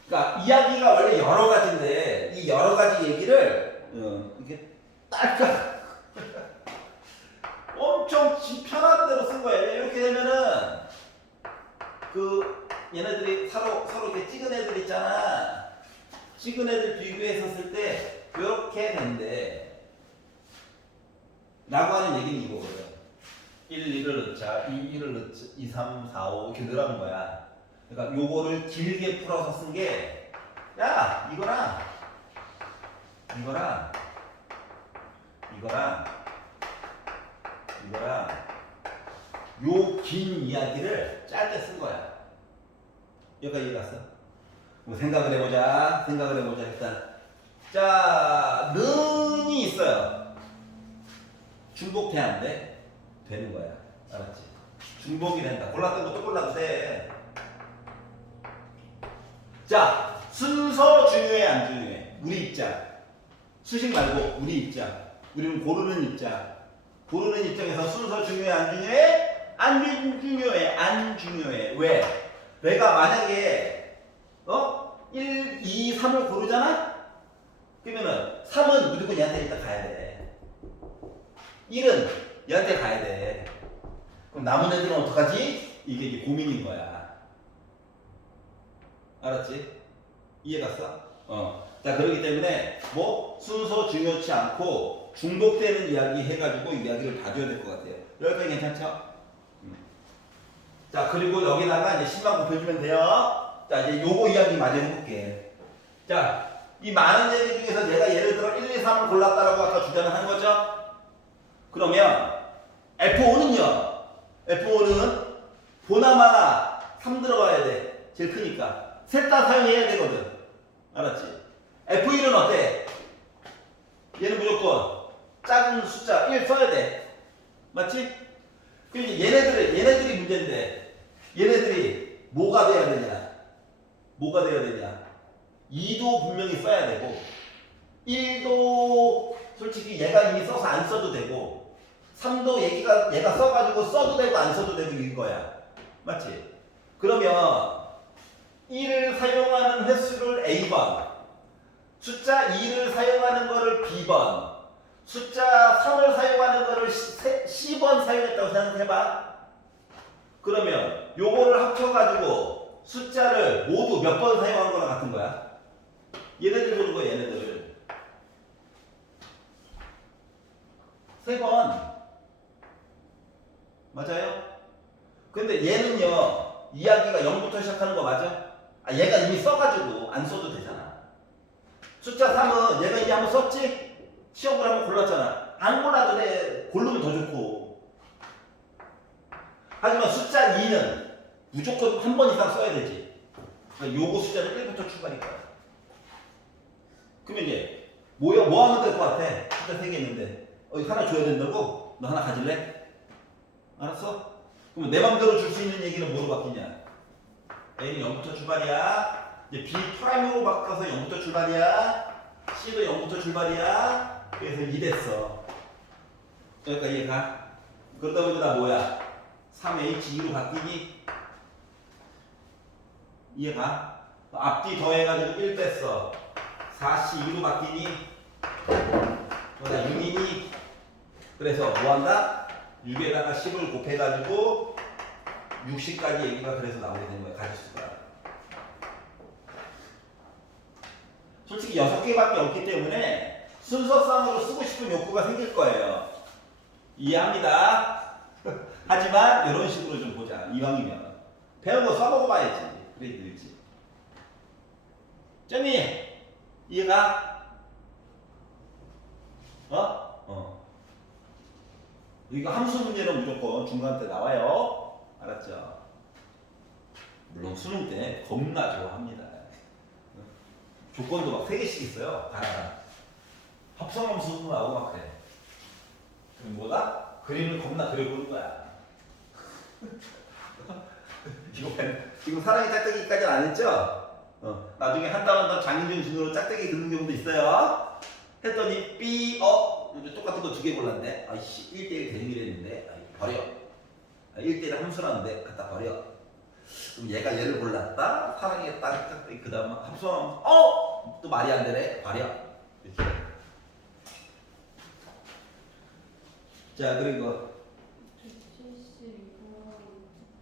그러니까 이야기가 원래 여러 가지인데 이 여러 가지 얘기를 이렇게 딸깍 엄청 편한 대로 쓴 거예요. 이렇게 되면은 그 얘네들이 서로 이렇게 찍은 애들 있잖아. 찍은 애들 비교했었을 때 이렇게 된대. 라고 하는 얘기는 이거거든. 1, 2를 넣자, 2, 2를 넣자, 2, 3, 4, 5 이렇게 넣으라는 거야. 그러니까 요거를 길게 풀어서 쓴 게, 야, 이거랑 요 긴 이야기를 짧게 쓴 거야. 여기까지 이해 갔어? 그럼 생각을 해보자. 일단. 자, 는이 있어요. 중복돼야 안 돼? 되는 거야. 알았지? 중복이 된다. 골랐던 거 또 골라도 돼. 자, 순서 중요해, 안 중요해? 우리 입장. 수식 말고 우리 입장. 우리는 고르는 입장. 고르는 입장에서 순서 중요해, 안 중요해? 안 중요해. 왜? 내가 만약에 1, 2, 3을 고르잖아? 그러면은 3은 무조건 얘한테 일단 가야 돼. 1은 얘한테 가야 돼. 그럼 남은 애들은 어떡하지? 이게 고민인 거야. 알았지? 이해 갔어? 자, 그렇기 때문에 뭐 순서 중요치 않고 중복되는 이야기 해가지고 이야기를 봐줘야 될 것 같아요. 여기까지 괜찮죠? 자, 그리고 여기다가 이제 10만 곱해주면 돼요. 자, 이제 요거 이야기 마저 해볼게. 자, 이 많은 얘기 중에서 내가 예를 들어 1, 2, 3을 골랐다라고 아까 주장을 한 거죠? 그러면 F5는요. F5는 보나마나 3 들어가야 돼. 제일 크니까. 셋 다 사용해야 되거든. 알았지? F1은 어때? 얘는 무조건 작은 숫자 1 써야 돼. 맞지? 그럼 이제 얘네들이 문제인데 얘네들이 뭐가 돼야 되냐? 2도 분명히 써야 되고 1도 솔직히 얘가 이미 써서 안 써도 되고 3도 얘가 써가지고 써도 되고 안 써도 되고 이럴 거야. 맞지? 그러면 1을 사용하는 횟수를 A번, 숫자 2를 사용하는 거를 B번, 숫자 3을 사용하는 거를 C번 사용했다고 생각해봐. 그러면 요거를 합쳐가지고 숫자를 모두 몇 번 사용한 거랑 같은 거야? 얘네들 보는 거야, 얘네들. 3번. 맞아요? 근데 얘는요, 이야기가 0부터 시작하는 거 맞아? 얘가 이미 써가지고 안 써도 되잖아. 숫자 3은 얘가 이미 한번 썼지? 시험을 한번 골랐잖아. 안 골라도 돼. 고르면 더 좋고. 하지만 숫자 2는 무조건 한 번 이상 써야 되지. 그러니까 요거 숫자는 1부터 출발일 거야. 그러면 이제 뭐 하면 될 것 같아? 숫자 3개 있는데 이거 하나 줘야 된다고? 너 하나 가질래? 알았어? 그럼 내 맘대로 줄 수 있는 얘기는 뭐로 바뀌냐? A는 0부터 출발이야. 이제 B 프라임으로 바꿔서 0부터 출발이야. C도 0부터 출발이야. 그래서 2 됐어. 여기까지 이해가? 그러다 보니까 뭐야? 3H2로 바뀌니? 이해가? 앞뒤 더해가지고 1 뺐어. 4C2로 바뀌니? 그러다 6이니? 그래서 뭐한다? 6에다가 10을 곱해가지고 60까지 얘기가 그래서 나오게 된 거야. 가지수가. 솔직히 6개밖에 없기 때문에 순서상으로 쓰고 싶은 욕구가 생길 거예요. 이해합니다. 하지만 이런 식으로 좀 보자. 이왕이면 배운 거 써먹어봐야지. 그래 늘지. 잼이 이해가? 이거 함수 문제는 무조건 중간 때 나와요. 알았죠? 물론 수능 때 겁나 좋아합니다. 조건도 막 3개씩 있어요. 하나가. 합성함수도 나오고 막 그래. 그럼 뭐다? 그림을 겁나 그려보는 거야. 지금 사랑의 짝대기까지는 안 했죠? 나중에 한다면 장인중심으로 짝대기 그는 경우도 있어요. 했더니 B, 똑같은 거 2개 골랐네. 아이씨, 1대1 대응이 했는데, 버려. 1대1 함수라는데, 갖다 버려. 그럼 얘가 얘를 골랐다. 사랑의 짝대기, 그 다음 합성함수, 또 말이 안 되네. 버려. 이렇게. 자, 그리고,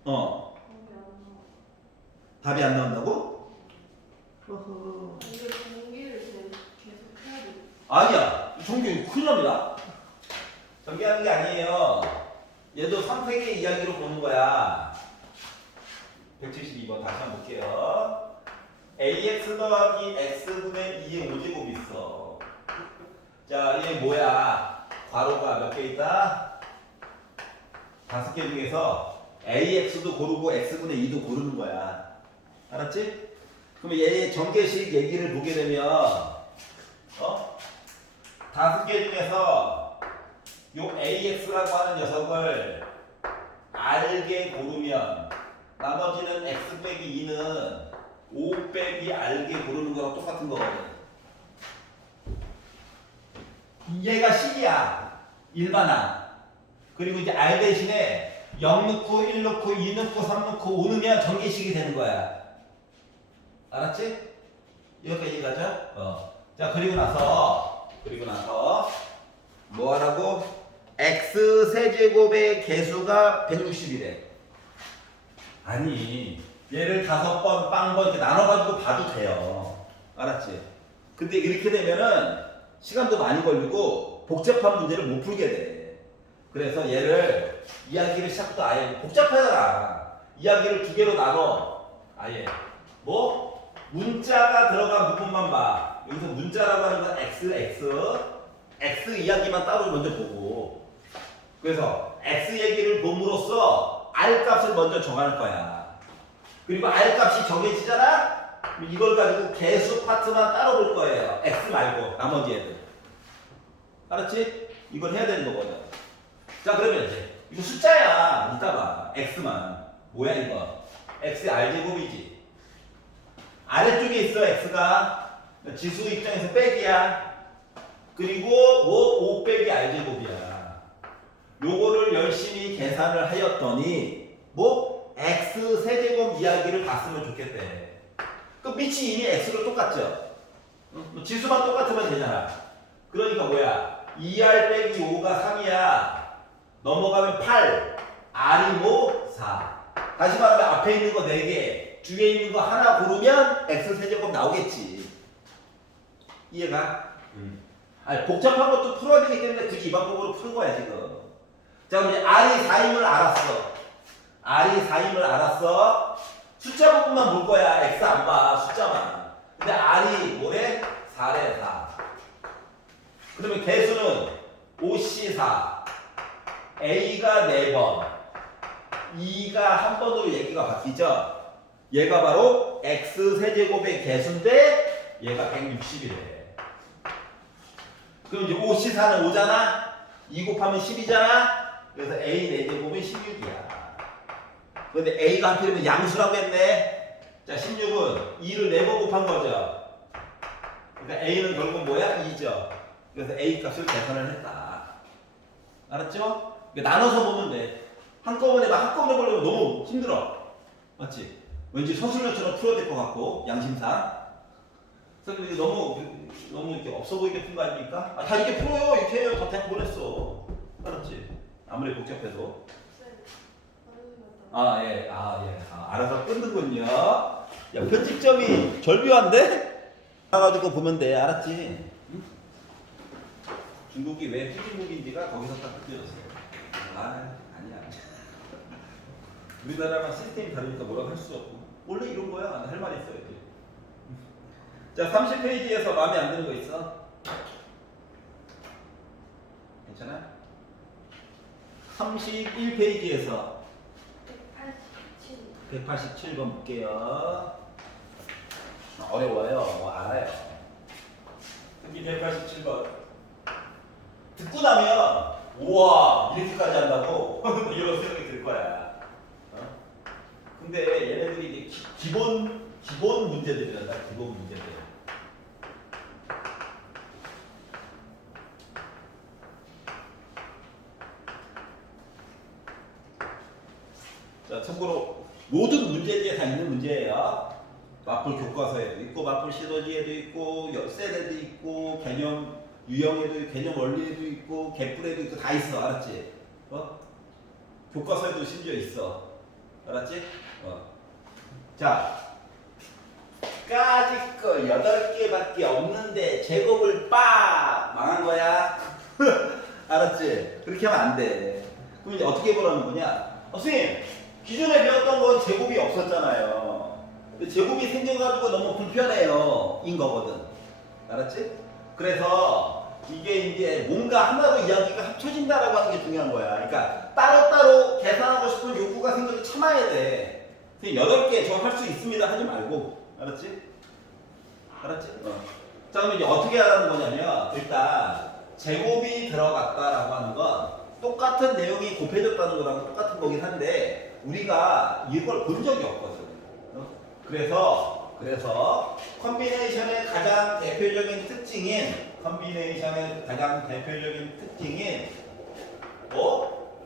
172번 답이 안 나온다고? 이게 공기를 계속 해야 돼. 아니야. 전기 큰일 납니다. 전개하는 게 아니에요. 얘도 선택의 이야기로 보는 거야. 172번 다시 한번 볼게요. ax 더하기 x분의 2의 5제곱 있어. 자, 얘 뭐야? 괄호가 몇 개 있다? 5개 중에서 ax도 고르고 x분의 2도 고르는 거야. 알았지? 그러면 얘 전개식 얘기를 보게 되면 5개 중에서 요 AX라고 하는 녀석을 알게 고르면 나머지는 X 빼기 2는 5 빼기 알게 고르는 거랑 똑같은 거거든. 얘가 식이야. 일반항. 그리고 이제 알 대신에 0 넣고 1 넣고 2 넣고 3 넣고 5 넣으면 전개식이 되는 거야. 알았지? 여기까지 가죠? 자, 그리고 나서 뭐 하라고? x 세제곱의 개수가 160이래. 아니, 얘를 5번, 빵번 이렇게 나눠가지고 봐도 돼요. 알았지? 근데 이렇게 되면은 시간도 많이 걸리고 복잡한 문제를 못 풀게 돼. 그래서 얘를 이야기를 시작부터 아예 복잡하잖아. 이야기를 2개로 나눠. 아예. 뭐? 문자가 들어간 부분만 봐. 여기서 문자라고 하는 건 x 이야기만 따로 먼저 보고. 그래서 x 얘기를 봄으로써 r 값을 먼저 정할 거야. 그리고 r 값이 정해지잖아? 이걸 가지고 개수 파트만 따로 볼 거예요. x 말고 나머지 애들. 알았지? 이걸 해야 되는 거거든. 자, 그러면 이제 이거 숫자야. 이따 봐. x만. 뭐야 이거? x의 r제곱이지. 아래쪽에 있어 x가. 지수 입장에서 빼기야. 그리고 뭐 5 빼기 r제곱이야. 요거를 열심히 계산을 하였더니 뭐 x 세제곱 이야기를 봤으면 좋겠대. 그 밑이 이미 x로 똑같죠? 지수만 똑같으면 되잖아. 그러니까 뭐야? 2r 빼기 5가 3이야. 넘어가면 8. r이 뭐? 4. 다시 말하면 앞에 있는 거 4개, 뒤에 있는 거 하나 고르면 x 세제곱 나오겠지. 이해가? 아니, 복잡한 것도 풀어야 되기 때문에 굳이 이 방법으로 푸는 거야 지금. 자, 그럼 이제 r이 4임을 알았어. r이 4임을 알았어. 숫자 부분만 볼 거야. x 안 봐. 숫자만. 근데 r이 뭐래? 4래 4. 그러면 개수는 5C4. a가 4번. 2가 한 번으로 얘기가 바뀌죠. 얘가 바로 x 세제곱의 개수인데 얘가 160이래. 그럼 이제 5C4는 5잖아. 2 곱하면 10이잖아. 그래서 a 4제곱은 16이야. 근데 a가 하필이면 양수라고 했네. 자, 16은 2를 4번 곱한 거죠. 그러니까 a는 결국 뭐야? 2죠. 그래서 a 값을 계산을 했다. 알았죠? 나눠서 보면 돼. 한꺼번에 보려면 너무 힘들어. 맞지? 왠지 서술료처럼 풀어야 될 것 같고, 양심상. 선생님, 너무 이렇게 없어 보이게 푼 거 아닙니까? 다 이렇게 풀어요. 이렇게 해요. 다 대학 보냈어. 알았지? 아무리 복잡해도. 예. 알아서 끊는군요. 야, 편집점이 절묘한데? 가지고 보면 돼. 알았지? 응? 중국이 왜 후진국인지가 거기서 딱 느껴졌어. 아니야. 우리나라랑 시스템이 다르니까 뭐라고 할 수 없고. 원래 이런 거야. 할 말 있어야지. 자, 30페이지에서 마음에 안 드는 거 있어? 괜찮아? 31페이지에서 187번 볼게요. 어려워요. 뭐 알아요. 특히 187번. 듣고 나면 우와 이렇게까지 한다고 이런 생각이 들 거야. 근데 얘네들이 이제 기본 문제들이란다. 기본 문제들. 자, 참고로 모든 문제지에 다 있는 문제예요. 마플 교과서에도 있고, 마플 시너지에도 있고, 셀에도 있고, 개념 유형에도 있고, 개념 원리에도 있고, 개뿔에도 있고, 다 있어. 알았지? 교과서에도 심지어 있어. 알았지? 자, 까짓 거 8개밖에 없는데 제곱을 빡 망한 거야. 알았지? 그렇게 하면 안 돼. 그럼 이제 어떻게 보라는 거냐? 선생님, 기존에 배웠던 건 제곱이 없었잖아요. 제곱이 생겨가지고 너무 불편해요. 인 거거든. 알았지? 그래서 이게 이제 뭔가 하나로 이야기가 합쳐진다라고 하는 게 중요한 거야. 그러니까 따로따로 계산하고 싶은 욕구가 생겨도 참아야 돼. 8개 저 할 수 있습니다 하지 말고. 알았지? 알았지? 자, 그럼 이제 어떻게 하라는 거냐면 일단 제곱이 들어갔다라고 하는 건 똑같은 내용이 곱해졌다는 거랑 똑같은 거긴 한데 우리가 이걸 본 적이 없거든. 그래서 컴비네이션의 가장 대표적인 특징인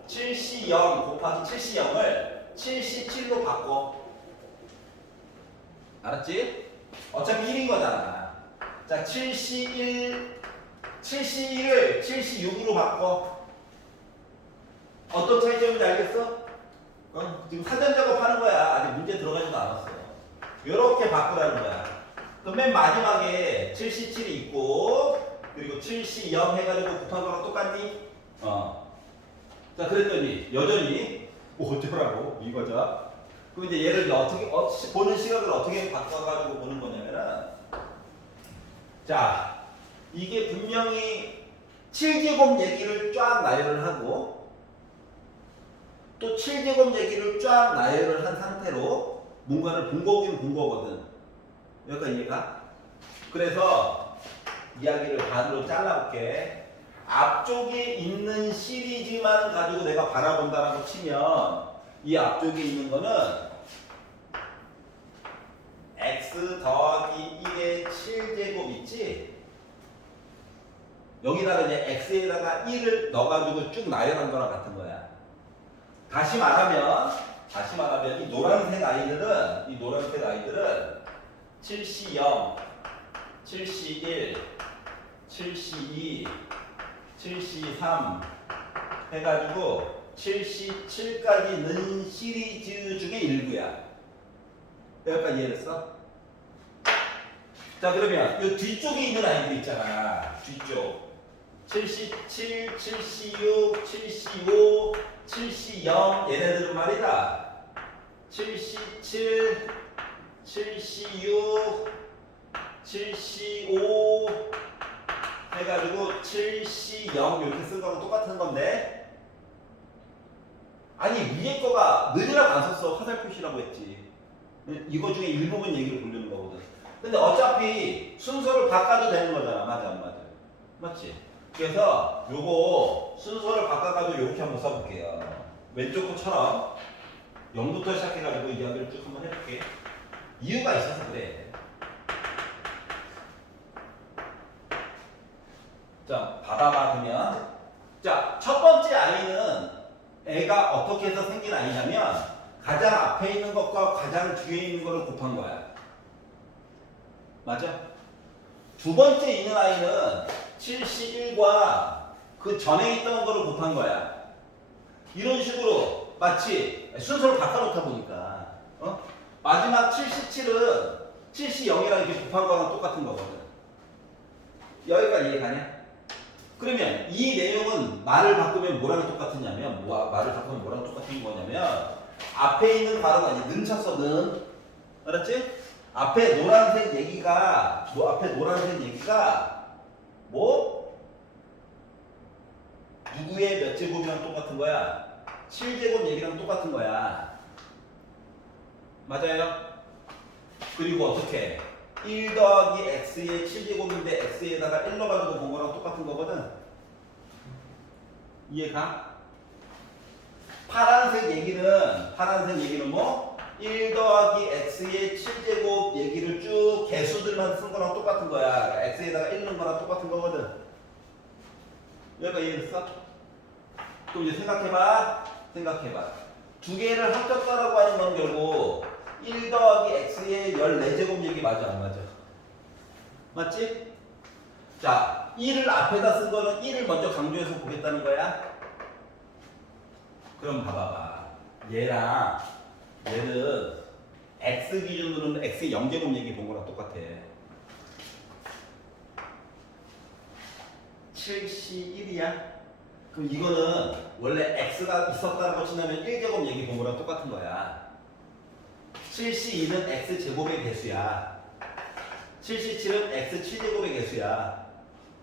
70 곱하기 70을 77로 바꿔. 알았지? 어차피 1인 거잖아. 자, 71을 76으로 바꿔. 어떤 차이점인지 알겠어? 지금 사전 작업하는 거야. 아직 문제 들어가지도 않았어. 이렇게 바꾸라는 거야. 그럼 맨 마지막에 77이 있고 그리고 70 해가지고 곱한 거랑 똑같니? 자, 그랬더니 여전히 어쩌라고 이거죠. 그럼 이제 얘를 어떻게 보는 시각을 어떻게 바꿔가지고 보는 거냐면은 자, 이게 분명히 7제곱 얘기를 쫙 나열을 하고 또 7제곱 얘기를 쫙 나열을 한 상태로 뭔가를 본 거긴 본 거거든. 여기까지 이해가? 그래서 이야기를 반으로 잘라볼게. 앞쪽에 있는 시리즈만 가지고 내가 바라본다라고 치면 이 앞쪽에 있는 거는 x 더하기 1의 7제곱 있지? 여기다가 이제 x에다가 1을 넣어가지고 쭉 나열한 거랑 같은 거야. 다시 말하면 이 노란색 아이들은 70, 71, 72, 73 해가지고 77까지 는 시리즈 중에 일부야. 여기까지 이해했어? 자, 그러면 이 뒤쪽에 있는 아이들 있잖아. 뒤쪽 77, 76, 75, 70 얘네들은 말이다. 77, 76, 75 해가지고 70 이렇게 쓴 거랑 똑같은 건데 아니 위에 거가 느리라고 안 썼어. 화살 표시라고 했지. 이거 중에 일부분 얘기를 보려는 거거든. 근데 어차피 순서를 바꿔도 되는 거잖아. 맞아 안 맞아? 맞지? 그래서 요거 순서를 바꿔가지고 이렇게 한번 써볼게요. 왼쪽 거처럼 0부터 시작해가지고 이야기를 쭉 한번 해볼게. 이유가 있어서 그래. 자, 봐봐봐. 그러면 자, 첫 번째 아이는 애가 어떻게 해서 생긴 아이냐면 가장 앞에 있는 것과 가장 뒤에 있는 거를 곱한 거야. 맞아? 두 번째 있는 아이는 71과 그 전에 있던 거를 곱한 거야. 이런 식으로 마치 순서를 바꿔놓다 보니까 마지막 77은 70이랑 이렇게 곱한 거랑 똑같은 거거든. 여기까지 이해가냐? 그러면 이 내용은 말을 바꾸면 뭐랑 똑같으냐면 말을 바꾸면 뭐랑 똑같은 거냐면 앞에 있는 발음 아니 는 쳤어. 는 알았지? 앞에 노란색 얘기가 뭐 누구의 몇 제곱이랑 똑같은 거야? 7제곱 얘기랑 똑같은 거야. 맞아요? 그리고 어떻게? 1 더하기 x의 7제곱인데 x에다가 1 넣어가지고 본 거랑 똑같은 거거든. 이해가? 파란색 얘기는 뭐? 1 더하기 x의 7제곱 얘기를 쭉 개수들만 쓴 거랑 똑같은 거야. x에다가 1 넣은 거랑 똑같은 거거든. 여기가 이해됐어? 그럼 이제 생각해봐. 두 개를 합쳤다라고 하는 건 결국 1 더하기 x의 14제곱 얘기 맞아 안 맞아? 맞지? 자, 1을 앞에다 쓴 거는 1을 먼저 강조해서 보겠다는 거야. 그럼 봐봐봐. 얘는 x 기준으로는 x의 0제곱 얘기 본 거랑 똑같아. 7C1이야? 그럼 이거는 원래 x가 있었다는 거 치면 1제곱 얘기 본 거랑 똑같은 거야. 7C2는 x제곱의 개수야. 7C7은 x7제곱의 개수야.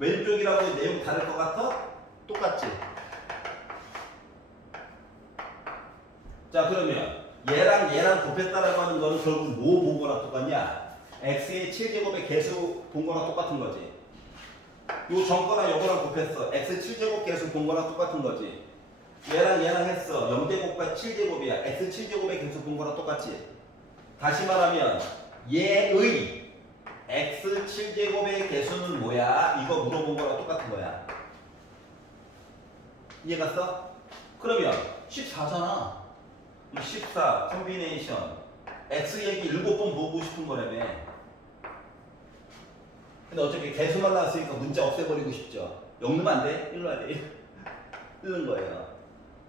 왼쪽이라고 내용 다를 것 같아? 똑같지? 자, 그러면 얘랑 곱했다라고 하는 거는 결국 뭐 본 거랑 똑같냐? x의 7제곱의 개수 본 거랑 똑같은 거지. 요 전거랑 요거랑 곱했어. x 7제곱 개수 본 거랑 똑같은 거지. 얘랑 했어. 0제곱과 7제곱이야. x 7제곱의 개수 본 거랑 똑같지. 다시 말하면 얘의 x 7제곱의 개수는 뭐야? 이거 물어본 거랑 똑같은 거야. 이해갔어? 그러면 14잖아. 14 콤비네이션 x 얘기 7번 보고 싶은 거라며. 근데 어차피 개수만 나왔으니까 문자 없애버리고 싶죠. 0 넣으면 안 돼? 1 넣어야 돼. 1 넣은 거예요.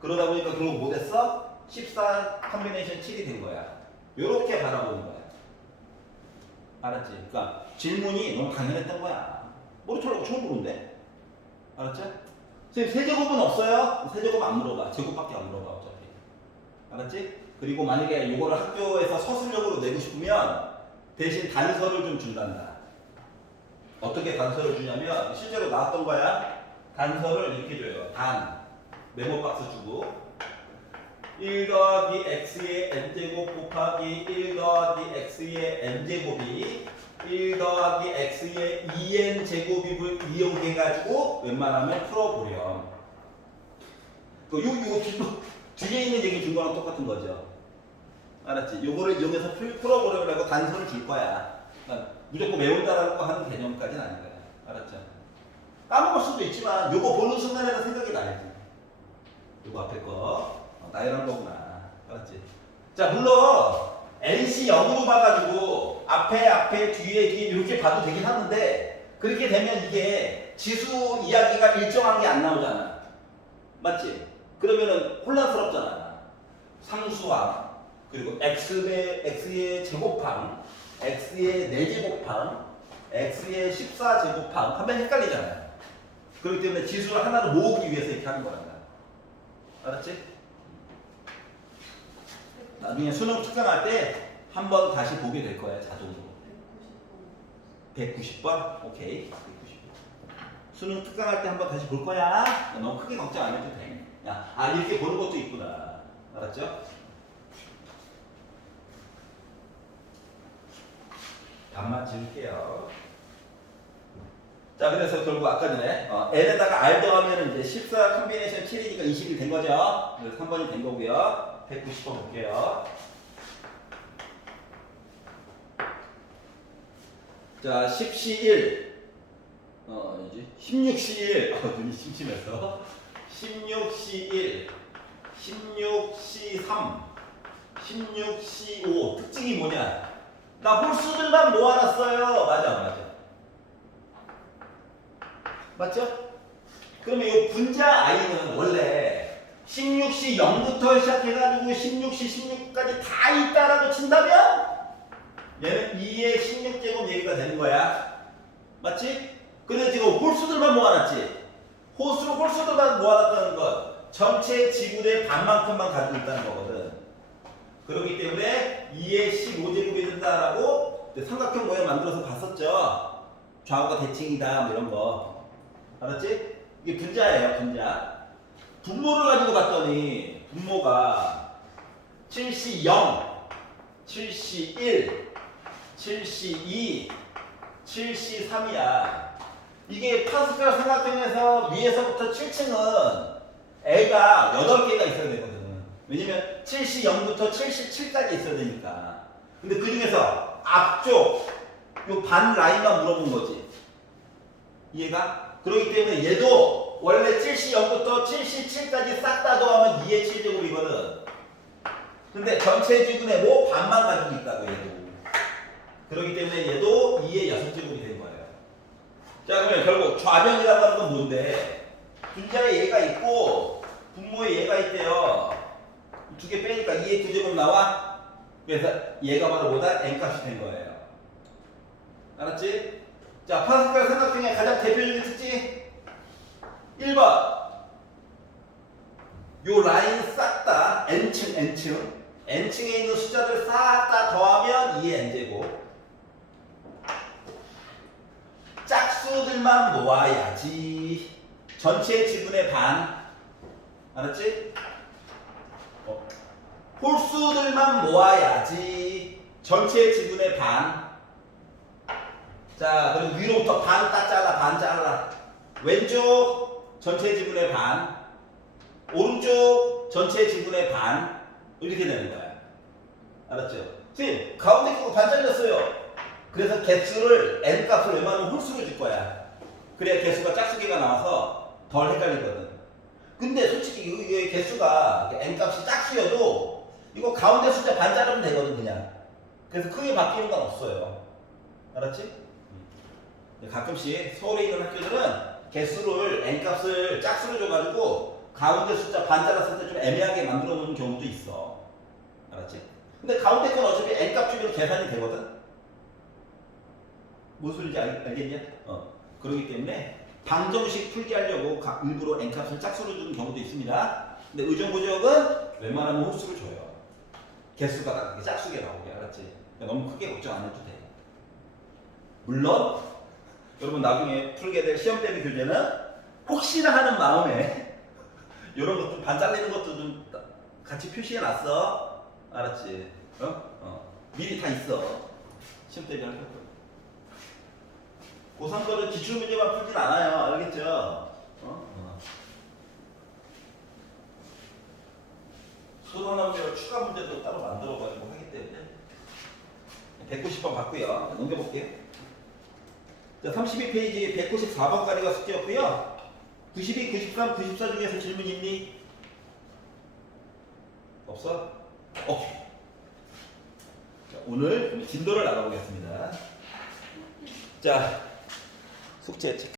그러다 보니까 결국 뭐 됐어? 14 콤비네이션 7이 된 거야. 요렇게 바라보는 거야. 알았지? 그러니까 질문이 너무 당연했던 거야. 머리털라고 처음 보는데? 알았지? 선생님 세제곱은 없어요? 세제곱 안 물어봐. 제곱밖에 안 물어봐 어차피. 알았지? 그리고 만약에 요거를 학교에서 서술형으로 내고 싶으면 대신 단서를 좀 준단다. 어떻게 단서를 주냐면 실제로 나왔던 거야. 단서를 이렇게 줘요. 메모 박스 주고 1 더하기 x의 n제곱 곱하기 1 더하기 x의 n제곱이 1 더하기 x의 2n제곱을 이용해가지고 웬만하면 풀어보렴. 요거 뒤에 있는 얘기 준 거랑 똑같은 거죠. 알았지? 요거를 이용해서 풀어보려고 단서를 줄 거야. 그러니까 무조건 외운다라고 하는 개념까지는 아닌 거야. 알았죠? 까먹을 수도 있지만 요거 보는 순간에는 생각이 나야지. 요거 앞에 거. 나열한 거구나. 알았지? 자, 물론 NC 0으로 봐가지고 앞에 뒤에 이렇게 봐도 되긴 하는데 그렇게 되면 이게 지수 이야기가 일정한 게 안 나오잖아. 맞지? 그러면은 혼란스럽잖아. 상수항 그리고 x의 제곱항 x의 4제곱항 x의 14제곱항 하면 헷갈리잖아요. 그렇기 때문에 지수를 하나로 모으기 위해서 이렇게 하는 거란다. 알았지? 나중에 수능 특강할 때 한 번 다시 보게 될 거야, 자동으로. 190번? 오케이. 190번. 수능 특강할 때 한 번 다시 볼 거야. 너무 크게 걱정 안 해도 돼. 야, 이렇게 보는 것도 있구나. 알았죠? 반만 지울게요. 자, 그래서 결국 아까 전에 L에다가 R 더하면 이제 14 콤비네이션 7이니까 20이 된 거죠. 그래서 3번이 된 거고요. 190번 볼게요. 자, 10C1 아니지 16C1 눈이 심심해서 16C1 16C3 16C5 특징이 뭐냐? 나 홀수들만 모아놨어요. 맞아. 맞죠? 그러면 이 분자 i는 원래 16C 0부터 시작해가지고 16C 16까지 다 있다라고 친다면 얘는 2의 16제곱 얘기가 되는 거야. 맞지? 근데 지금 홀수들만 모아놨지. 홀수들만 모아놨다는 건 전체 지구의 반만큼만 가지고 있다는 거거든. 그렇기 때문에 2의 15제곱이 된다라고 삼각형 모양 만들어서 봤었죠. 좌우가 대칭이다 뭐 이런 거. 알았지? 이게 분자예요, 분자. 분모를 가지고 봤더니 분모가 7C0, 7C1, 7C2, 7C 3이야. 이게 파스칼 삼각형에서 위에서부터 7층은 L가 8개가 있어야 되거든. 왜냐면 7C 0부터 7C 7까지 있어야 되니까. 근데 그 중에서 앞쪽 요 반 라인만 물어본 거지. 이해가? 그렇기 때문에 얘도 원래 7C 0부터 7C 7까지 싹 다 더하면 2의 7제곱이거든. 근데 전체 지분의 뭐 반만 가지고 있다고 얘도. 그렇기 때문에 얘도 2의 6제곱이 된 거예요. 자, 그러면 결국 좌변이라고 하는 건 뭔데? 분자에 얘가 있고 분모에 얘가 있대요. 두 개 빼니까 2의 9제곱 나와. 그래서 얘가 바로 뭐다? n값이 된 거예요. 알았지? 자, 파스칼 삼각형의 가장 대표적인 특징 1번 요 라인 싹 다 n층에 있는 숫자들 싹 다 더하면 2의 n제곱. 짝수들만 모아야지. 전체 지분의 반. 알았지? 홀수들만 모아야지. 전체 지분의 반. 자, 그리고 위로부터 반 딱 잘라, 반 잘라. 왼쪽 전체 지분의 반. 오른쪽 전체 지분의 반. 이렇게 되는 거야. 알았죠? 선생님, 가운데 거가 반 잘렸어요. 그래서 개수를 n값을 웬만하면 홀수로 줄 거야. 그래야 개수가 짝수개가 나와서 덜 헷갈리거든. 근데 솔직히 이 개수가 n값이 짝수여도 이거 가운데 숫자 반 자르면 되거든 그냥. 그래서 크게 바뀌는 건 없어요. 알았지? 가끔씩 서울에 있는 학교들은 개수를 n값을 짝수로 줘가지고 가운데 숫자 반 잘랐을 때 좀 애매하게 만들어 놓는 경우도 있어. 알았지? 근데 가운데 건 어차피 n값 주면 계산이 되거든. 무슨 소리인지 알겠냐? 그렇기 때문에 방정식 풀기 하려고 일부러 n값을 짝수로 주는 경우도 있습니다. 근데 의정부적은 웬만하면 홀수를 줘요. 개수가 짝수게 나오게. 알았지? 그러니까 너무 크게 걱정 안 해도 돼. 물론 여러분 나중에 풀게 될 시험 대비 교재는 혹시나 하는 마음에 이런 것도 반 잘리는 것도 좀 같이 표시해 놨어. 알았지? 미리 다 있어. 시험 대비 할 것도. 고3 거는 기출 문제만 풀진 않아요. 알겠죠? 수능한 문제로 추가 문제도 따로 만들어가지고 하기 때문에 190번 받고요. 넘겨볼게요. 자, 32페이지 194번까지가 숙제였고요. 92, 93, 94 중에서 질문 있니? 없어? 오케이. 자, 오늘 진도를 나가보겠습니다. 자, 숙제 체크.